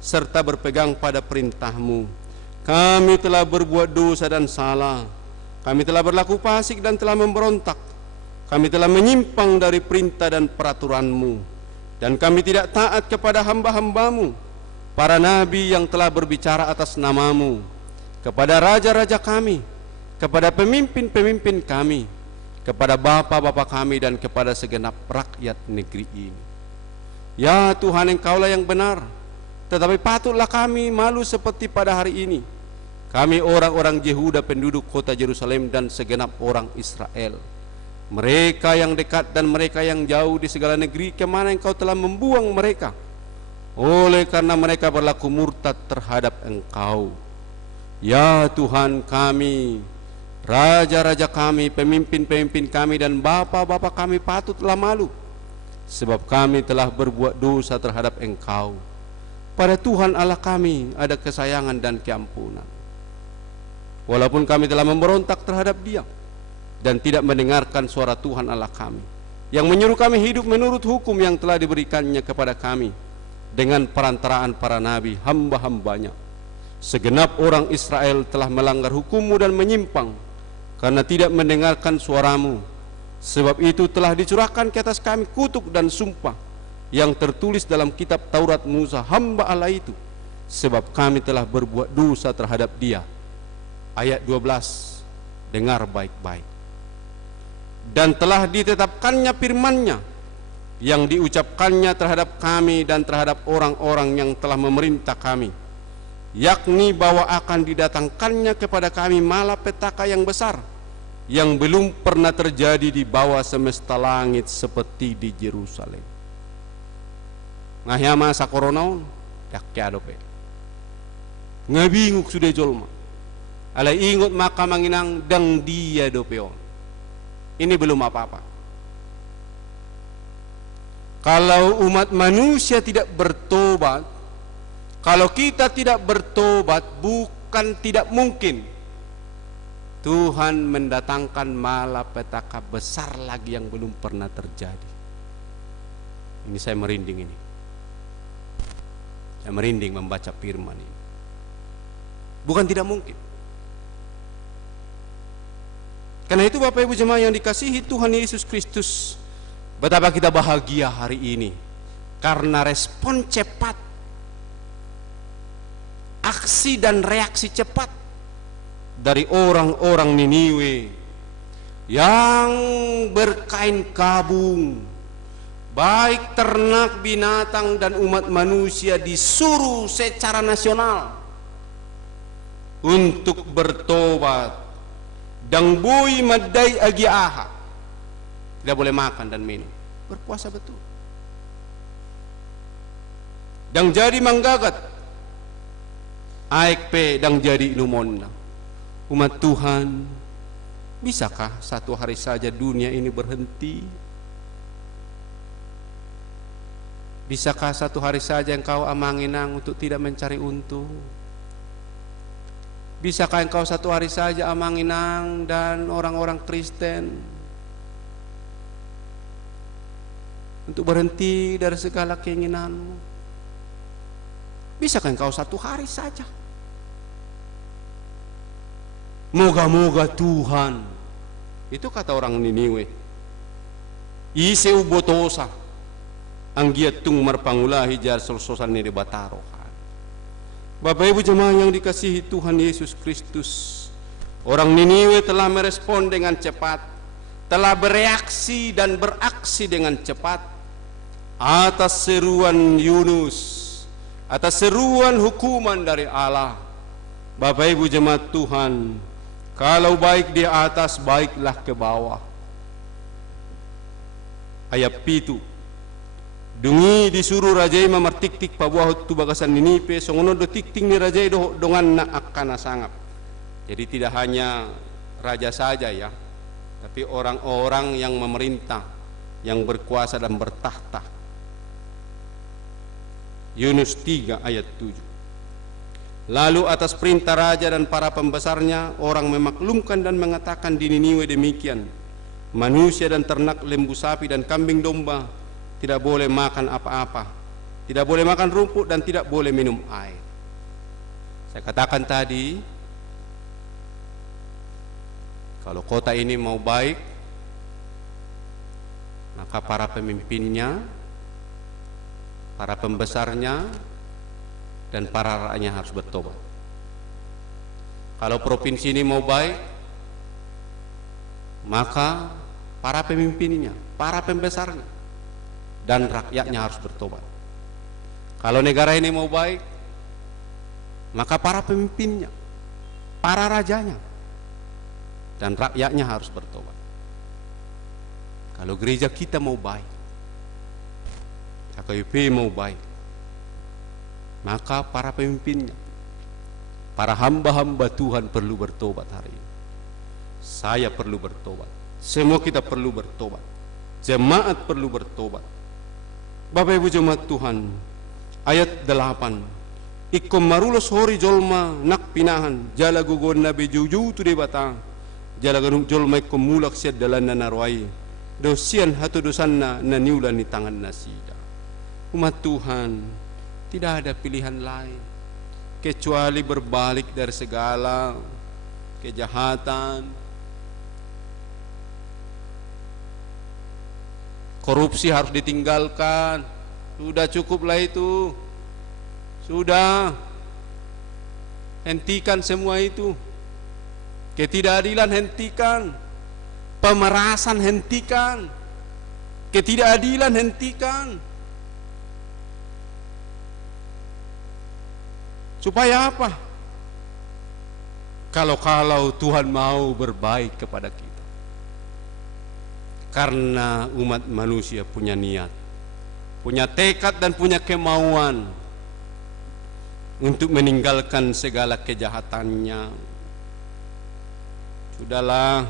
serta berpegang pada perintah-Mu. Kami telah berbuat dosa dan salah. Kami telah berlaku fasik dan telah memberontak. Kami telah menyimpang dari perintah dan peraturan-Mu, dan kami tidak taat kepada hamba-hamba-Mu, para nabi yang telah berbicara atas nama-Mu, kepada raja-raja kami, kepada pemimpin-pemimpin kami, kepada bapa-bapa kami, dan kepada segenap rakyat negeri ini. Ya Tuhan, Engkaulah yang benar, tetapi patutlah kami malu seperti pada hari ini. Kami orang-orang Yehuda, penduduk kota Yerusalem, dan segenap orang Israel, mereka yang dekat dan mereka yang jauh di segala negeri kemana Engkau telah membuang mereka, oleh karena mereka berlaku murtad terhadap Engkau. Ya Tuhan kami, raja-raja kami, pemimpin-pemimpin kami, dan bapa-bapa kami patutlah malu, sebab kami telah berbuat dosa terhadap Engkau. Pada Tuhan Allah kami ada kesayangan dan keampunan, walaupun kami telah memberontak terhadap Dia dan tidak mendengarkan suara Tuhan Allah kami, yang menyuruh kami hidup menurut hukum yang telah diberikannya kepada kami dengan perantaraan para nabi, hamba-hambanya. Segenap orang Israel telah melanggar hukum-Mu dan menyimpang karena tidak mendengarkan suara-Mu. Sebab itu telah dicurahkan ke atas kami kutuk dan sumpah yang tertulis dalam kitab Taurat Musa, hamba Allah itu, sebab kami telah berbuat dosa terhadap Dia. Ayat 12, dengar baik-baik. Dan telah ditetapkannya firman-Nya yang diucapkannya terhadap kami dan terhadap orang-orang yang telah memerintah kami, yakni bahwa akan didatangkannya kepada kami malapetaka yang besar yang belum pernah terjadi di bawah semesta langit seperti di Yerusalem. Ngahya masa koronaon dakya dope ngabinguk sudah jolma ala ingot maka manginang dang dia dopeon. Ini belum apa-apa. Kalau umat manusia tidak bertobat, kalau kita tidak bertobat, bukan tidak mungkin Tuhan mendatangkan malapetaka besar lagi yang belum pernah terjadi. Ini saya merinding ini. Saya merinding membaca firman ini. Bukan tidak mungkin. Karena itu Bapak Ibu jemaat yang dikasihi Tuhan Yesus Kristus, betapa kita bahagia hari ini karena respon cepat, aksi dan reaksi cepat dari orang-orang Niniwe yang berkain kabung, baik ternak, binatang, dan umat manusia disuruh secara nasional untuk bertobat. Dang bui madai agi aha, tidak boleh makan dan minum, berpuasa betul. Dang jadi manggagat, AKP dang jadi lumonna. Umat Tuhan, Bisakah satu hari saja dunia ini berhenti? Bisakah satu hari saja engkau amanginang untuk tidak mencari untung? Bisakah engkau satu hari saja amanginang dan orang-orang Kristen untuk berhenti dari segala keinginanmu? Bisakah engkau satu hari saja? Moga-moga Tuhan, itu kata orang Niniwe, ise ubotosa anggiat tung marpangulahi jar solsosan ni batarohan. Bapak Ibu jemaah yang dikasihi Tuhan Yesus Kristus, orang Niniwe telah merespon dengan cepat, telah bereaksi dan beraksi dengan cepat atas seruan Yunus, atas seruan hukuman dari Allah. Bapak Ibu jemaat Tuhan, kalau baik di atas, baiklah ke bawah. Ayat pitu, dungi disuruh rajai mamartik-tik pabuah tu bagasan Ninipe, songono do tik-tik ni rajai do dongan na akana sangap. Jadi tidak hanya raja saja ya, tapi orang-orang yang memerintah, yang berkuasa dan bertahta. Yunus 3 ayat 7. Lalu atas perintah raja dan para pembesarnya, orang memaklumkan dan mengatakan di Niniwe demikian, manusia dan ternak, lembu sapi dan kambing domba tidak boleh makan apa-apa, tidak boleh makan rumput dan tidak boleh minum air. Saya katakan tadi, kalau kota ini mau baik, maka para pemimpinnya, para pembesarnya, dan para rakyatnya harus bertobat. Kalau provinsi ini mau baik, maka para pemimpinnya, para pembesarnya, dan rakyatnya harus bertobat. Kalau negara ini mau baik, maka para pemimpinnya, para rajanya, dan rakyatnya harus bertobat. Kalau gereja kita mau baik, KKIP mau baik, maka para pemimpinnya, para hamba-hamba Tuhan perlu bertobat hari ini. Saya perlu bertobat, semua kita perlu bertobat, jemaat perlu bertobat. Bapak Ibu jemaat Tuhan, ayat 8, ikom marulos hori jolma nak pinahan jala gugon nabi juju tu de batang jala ganung jolma ikom mulak siad dalan na narwai dosian hatu dosanna na niulan ni tangan nasida. Umat Tuhan, tidak ada pilihan lain kecuali berbalik dari segala kejahatan. Korupsi harus ditinggalkan. Sudah cukuplah itu. Sudah. Hentikan semua itu. Ketidakadilan hentikan. Pemerasan hentikan. Ketidakadilan hentikan. Supaya apa? Kalau Tuhan mau berbaik kepada kita. Karena umat manusia punya niat, punya tekad dan punya kemauan untuk meninggalkan segala kejahatannya. Sudahlah,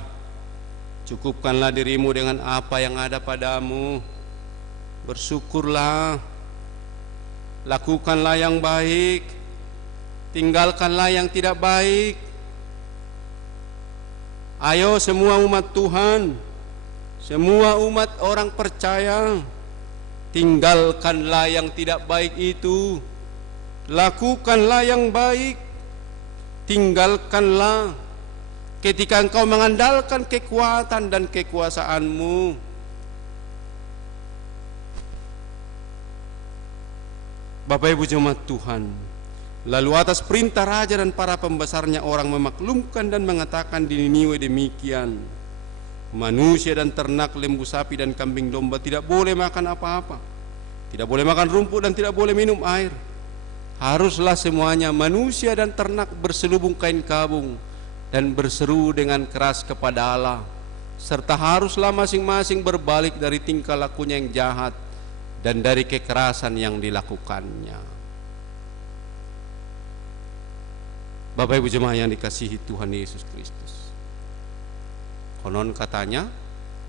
cukupkanlah dirimu dengan apa yang ada padamu. Bersyukurlah, lakukanlah yang baik, tinggalkanlah yang tidak baik. Ayo semua umat Tuhan, semua umat orang percaya, tinggalkanlah yang tidak baik itu, lakukanlah yang baik, tinggalkanlah. Ketika engkau mengandalkan kekuatan dan kekuasaanmu, Bapak Ibu jemaat Tuhan, lalu atas perintah raja dan para pembesarnya, orang memaklumkan dan mengatakan di Niniwe demikian, manusia dan ternak, lembu sapi dan kambing domba tidak boleh makan apa-apa, tidak boleh makan rumput dan tidak boleh minum air. Haruslah semuanya, manusia dan ternak, berselubung kain kabung dan berseru dengan keras kepada Allah, serta haruslah masing-masing berbalik dari tingkah lakunya yang jahat dan dari kekerasan yang dilakukannya. Bapak Ibu jemaah yang dikasihi Tuhan Yesus Kristus, Konon katanya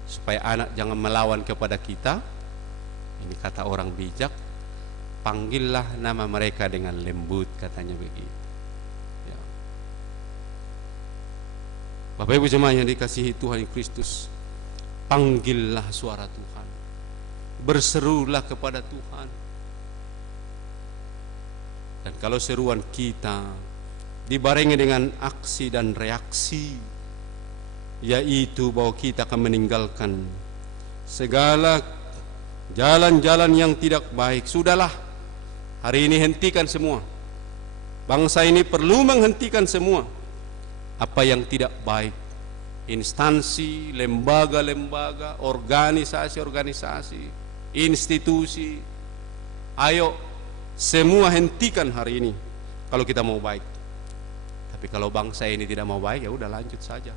supaya anak jangan melawan kepada kita, ini kata orang bijak, panggillah nama mereka dengan lembut, katanya begitu. Ya. Bapak Ibu jemaah yang dikasihi Tuhan Kristus, panggillah suara Tuhan, berserulah kepada Tuhan. Dan kalau seruan kita dibarengi dengan aksi dan reaksi, yaitu bahwa kita akan meninggalkan segala jalan-jalan yang tidak baik. Sudahlah, hari ini hentikan semua. Bangsa ini perlu menghentikan semua apa yang tidak baik. Instansi, lembaga-lembaga, organisasi-organisasi, institusi, ayo semua hentikan hari ini kalau kita mau baik. Tapi kalau bangsa ini tidak mau baik, ya udah lanjut saja.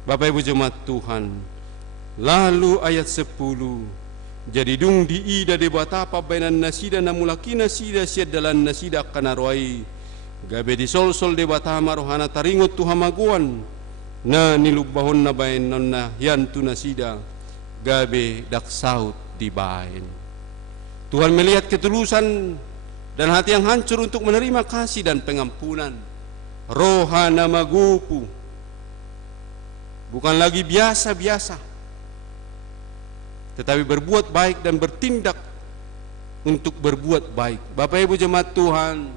Bapak Ibu jemaat Tuhan, lalu ayat 10, jadi dung di ida de batapa bainan nasida namulaki nasida siadalan nasida kanarwai gabe di sol de batama rohana taringot tuhamaguan na nilubahon na bainan na yantu nasida gabe daksaut di bain. Tuhan melihat ketulusan dan hati yang hancur untuk menerima kasih dan pengampunan. Rohana magupu, bukan lagi biasa-biasa, tetapi berbuat baik dan bertindak untuk berbuat baik. Bapak Ibu jemaat Tuhan,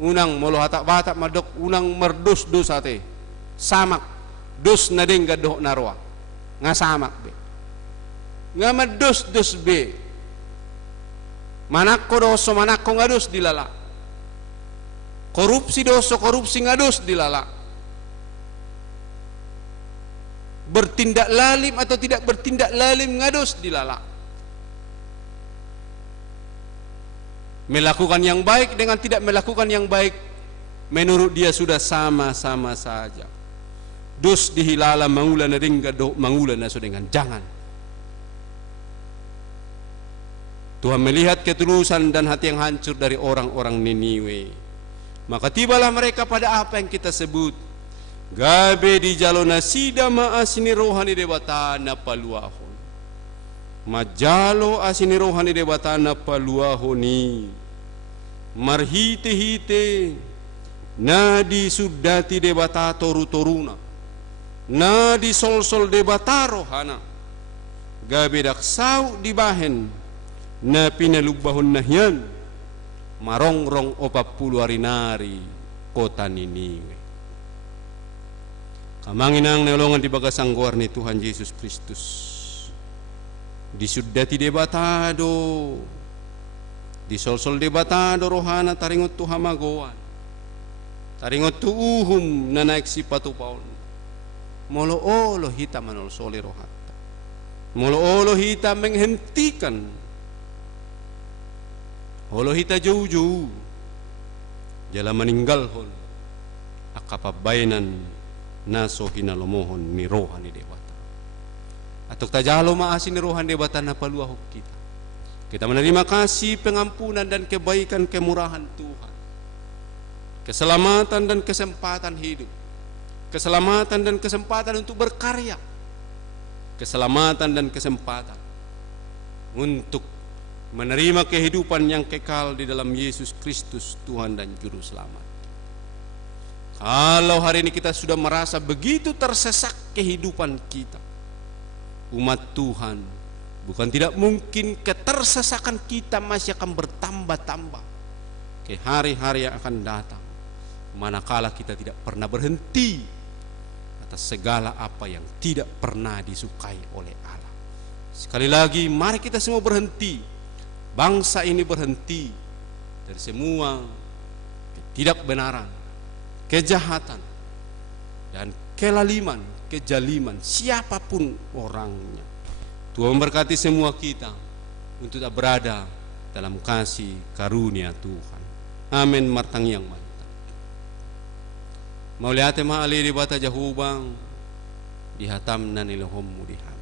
unang molo hatak batak madok unang merdus dos ate samak dos nadeng gadoh narwa ngasamak be ngamadus dos be manakko doso manakko ngados dilala, korupsi doso korupsi ngados dilala, bertindak lalim atau tidak bertindak lalim ngados dilala, melakukan yang baik dengan tidak melakukan yang baik menurut dia sudah sama-sama saja. Dus dihilala mangula na ringga do mangula na so dengan jangan. Tuhan melihat ketulusan dan hati yang hancur dari orang-orang Niniwe. Maka tibalah mereka pada apa yang kita sebut gabe di jalona sida maasini rohani debatana paluahon. Majalo asini rohani debatana paluahoni. Marhite-hite nadi sudati debata toru-toruna. Nadi sol-sol debata rohana. Gabe daksau dibahen na pinalubahon nahyan. Marongrong 40 arinari kota Niniwe. Kamanginang neolongan di bagasang guar ni Tuhan Yesus Kristus. Disudati debatado, disol-sol debatado rohana taringot tu hamagoan, taringot tu uhum na naik si patupaon. Molo-olo hita manolsoli rohata, molo-olo hita menghentikan, olo hita jauh-jauh, jala meninggal hol, akapabainan naso hinalomohon ni rohani debata. Atok tajalo maasin ni rohani debata na paluahok kita. Kita menerima kasih, pengampunan dan kebaikan kemurahan Tuhan. Keselamatan dan kesempatan hidup. Keselamatan dan kesempatan untuk berkarya. Keselamatan dan kesempatan untuk menerima kehidupan yang kekal di dalam Yesus Kristus Tuhan dan Juru Selamat. Kalau hari ini kita sudah merasa begitu tersesak kehidupan kita, umat Tuhan, bukan tidak mungkin ketersesakan kita masih akan bertambah-tambah ke hari-hari yang akan datang, manakala kita tidak pernah berhenti atas segala apa yang tidak pernah disukai oleh Allah. Sekali lagi, mari kita semua berhenti, bangsa ini berhenti dari semua ketidakbenaran, kejahatan dan kelaliman, kejaliman siapapun orangnya. Tuhan memberkati semua kita untuk tak berada dalam kasih karunia Tuhan. Amin. Martang yang mantap. Mauliate maali di bata jahubang dihatam na nilahom mudiham.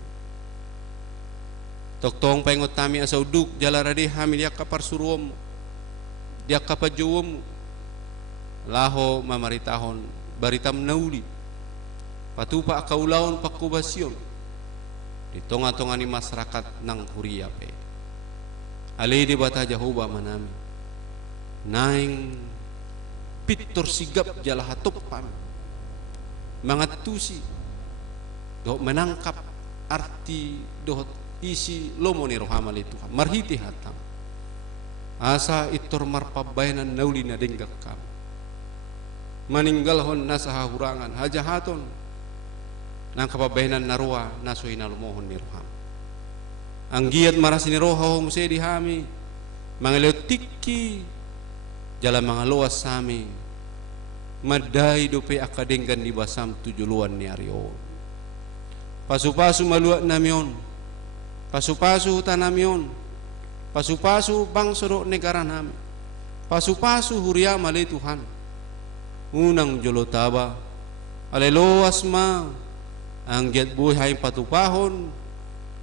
Toktong pengot tami asauduk jalaradi hamil yak kapar suruom diak kapajuom laho mamaritahon baritam nauli patupa akaulaon pakubasyon di tonga-tonga ni masyarakat ng Huria pe. Ali di bata Jehovah manami naing pitor sigap jalahatop pami mga tusi do menangkap arti dohot isi lomo ni rohama li Tuhan marhiti hatam asa itor marpabaynan nauli na denggak kam maninggalhon nasa hahurangan hajahaton nang kapabaynan narua nasoy na lumohon ni roham ang giyat marasi ni roha mo di hami mga leotiki jala mga luas sami maday dope akadenggan di basam tujuluan ni Aryo pasu-pasu maluat namyon pasu-pasu hutan namyon pasu-pasu bangsoro negara nami pasu-pasu huria malay Tuhan unang jolotaba aleluas ma ang giat buhay patupahon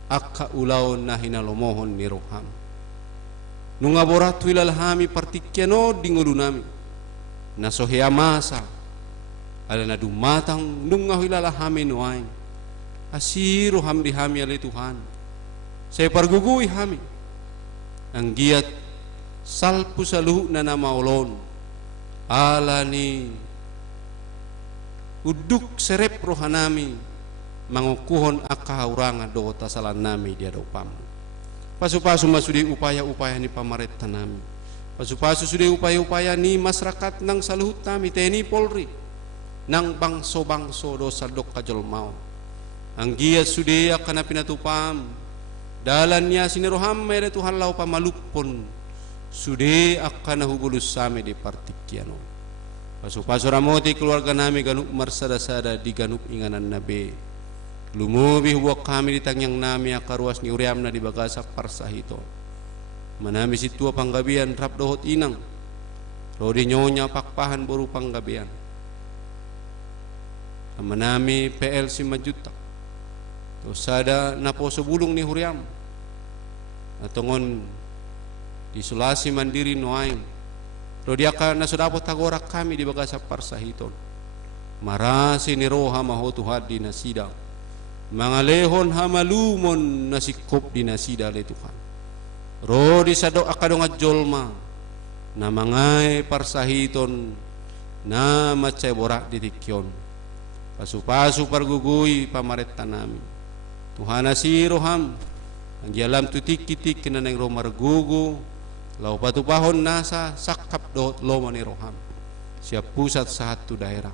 akka ulaw na hinalomohon ni roham nung aborat wilalhami partikyano dingulu nami nasohya masa ala na dumatang nung wilalhami nuain asiro hamdi hami alay Tuhan saya parguguy hami ang giat salpu sa luhu na namaulon ala ni uduk serep rohanami mangukuhon akahaurangan do tasalan nami dia do pam pasu-pasu masudi upaya-upaya ni pamarenta nami pasu-pasu sudi upaya-upaya ni masyarakat nang saluhut nami TNI Polri nang bangso-bangso do saldok kajolmao ang giat sudi akan pinatupam dalan niya siniroham mere Tuhan lau pamalupon sudi akan nahugulus sami di partikyano pasu-pasu ramoti keluarga nami ganuk marsada-sada di ganuk inganan nabe lumubi huwag kami di tangyang nami akaruas ni uriam na di bagasak parsahito manami situa panggabian rap dohot inang rodi nyonya pakpahan boru panggabian manami PL si majutak to sada napo sebulung ni huriam atongon isolasi mandiri noain rodi aka nasudapot tagorak kami di bagasak parsahiton marasi ni roha maho Tuhan di nasida mga lehon hamalumon nasikop di nasida le Tuhan rodi sadok akadong ajolma na mangay parsahiton na macay borak di tikyon pasu-pasu parguguy pamaretta nami Tuhan asiroham ang gialam tutik-kitik kinanang romargugo lau patupahon nasa sakap dohot loma ni roham siap pusat sa hatu daerah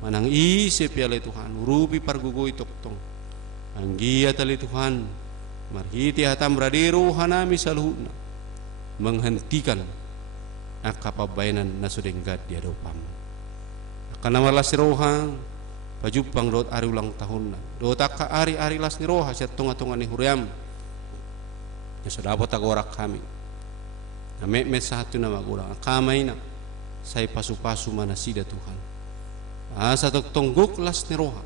manang isip yalay Tuhan urubi parguguy toktong ang giya tali Tuhan marhiti hatam radiro hanami sa luhut na menghentikan akapabayanan na sudenggad dia dopam akan namalas si rohang pajupang dot ari ulang tahun na dot ka ari-ari las ni roha siya tunga-tunga ni huriam ya sudah dapat tagorak kami na me satu na magurang kamay na say pasu-pasu manasida Tuhan sa toktongguk las ni roha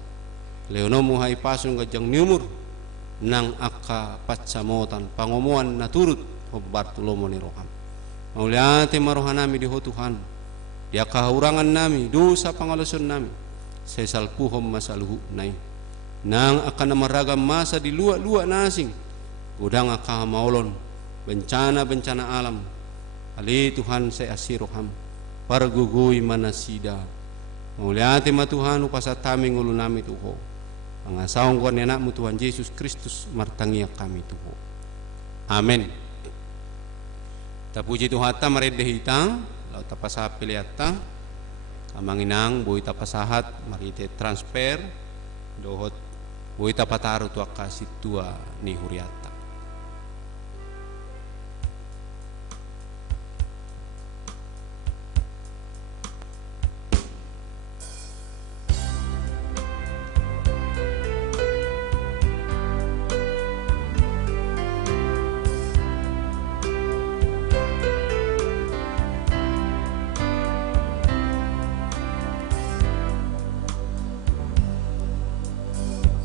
leono muhay pasong gadyang niumur nang aka patsamotan pangomuan na turut o Bartolomo ni roham mauliate marohan nami di ho Tuhan di akahurangan nami dosa pangalason nami sa salpuhom masaluhu nai nang akan namaragam masa di luak-luak nasing udang akamaulon bencana-bencana alam ali Tuhan saya asiroham parguguy manasida mauliate ma Tuhan upasatami ngulu nami tuho pangasawang ko ni anakmu Tuhan Yesus Kristus martangia kami tuho amen tapuji Tuhan ta maredehita lau tapasapiliata amanginang buhay tapasahat marite transfer dohot buhay tapataro tu akasi tua ni huriata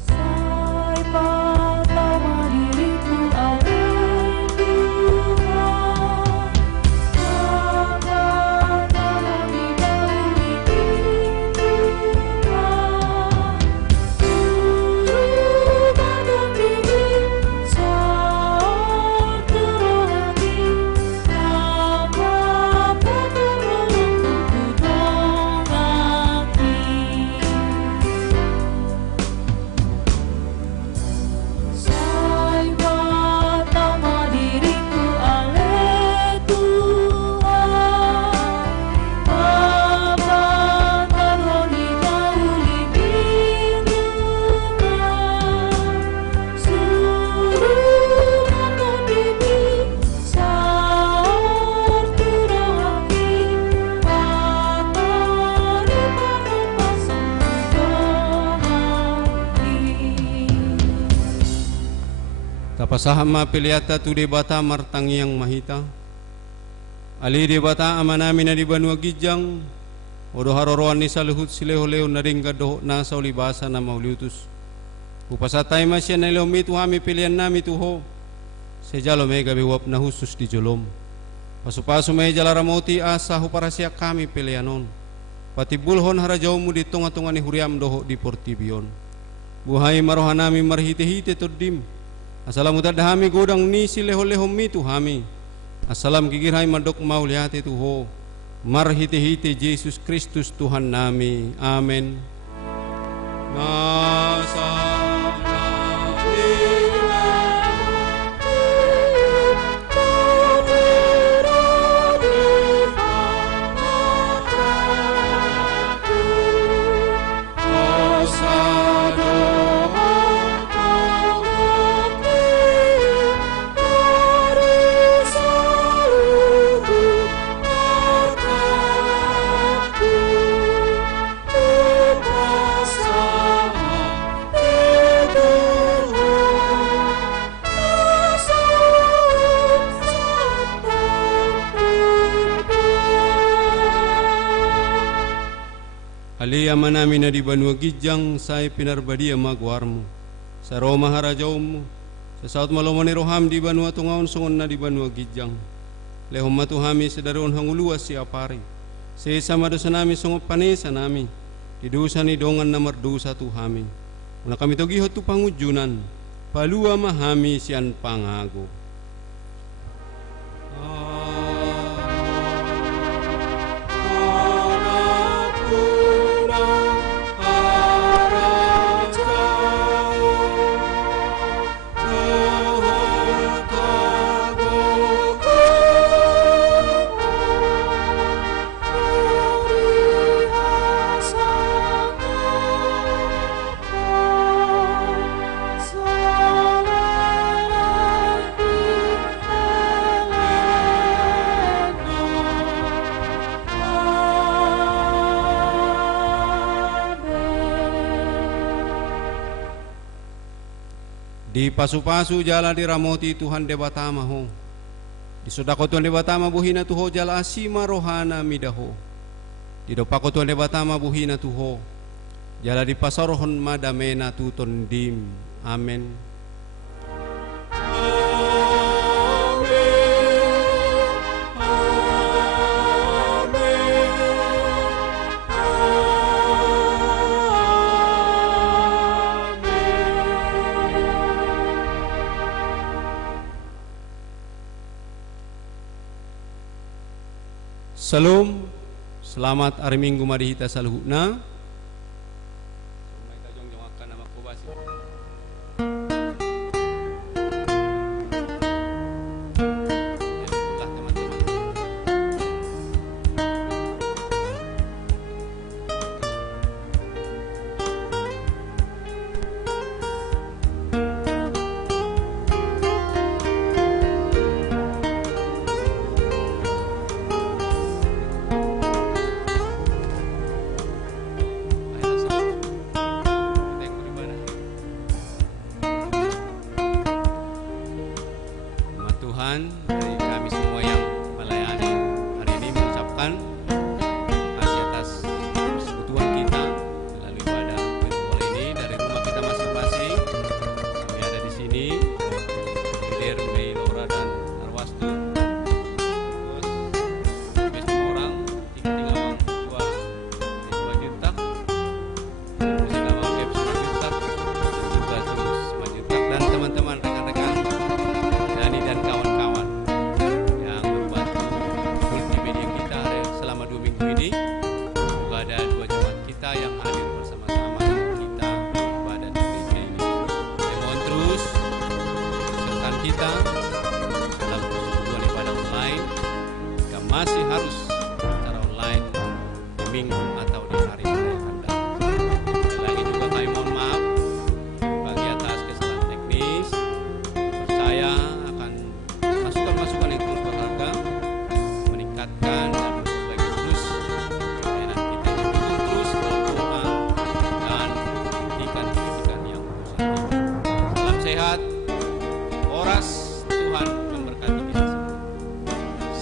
Sai patau madiri Tapasahama piliata tu debata martang yang mahita. Ali debata amanami na di Banua Gijang. Odo haroroan ni saluhut sileo-leo na ring gadoh na sa ulibasa na mauliutus. Upasatay masya na ilomi tu hami pilihan nami tuho. Sejalo may gabiwap na husus di jolom. Pasu-pasu may jalaramoti asa huparasya kami pilihanon. Pati bulhon harajaw mo di tunga-tunga ni huriam doho di Portibion. Buhay marohanami marhite-hite todim. Asalam utadhami godang ni sileho-leho mitu hami. Asalam gigirhay madok mauliate tuho. Marhite-hite Yesus Kristus Tuhan nami. Amen. Aliyah manami na di Banua Gijang say pinarbadia magwarmo. Sa Roma harajawmo. Sa South Malomani roham di Banua Tungaon sungon na di Banua Gijang. Lehom matuhami sa daron hanguluas si apari. Sa isa madosa nami sungop panesa nami. Didusa ni dongan na mardusa tuhami. Una kami togihot tu pangujunan. Palua mahami siyan pangago. Di pasu-pasu jala di ramoti Tuhan debatama ho. Di sodako Tuhan debatama buhina tuho jala asima rohana midaho. Di dopako Tuhan debatama buhina tuho. Jala di pasarohon madamena tuton dim. Amen. Salam, selamat hari Minggu marihita saluhutna.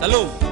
Salam.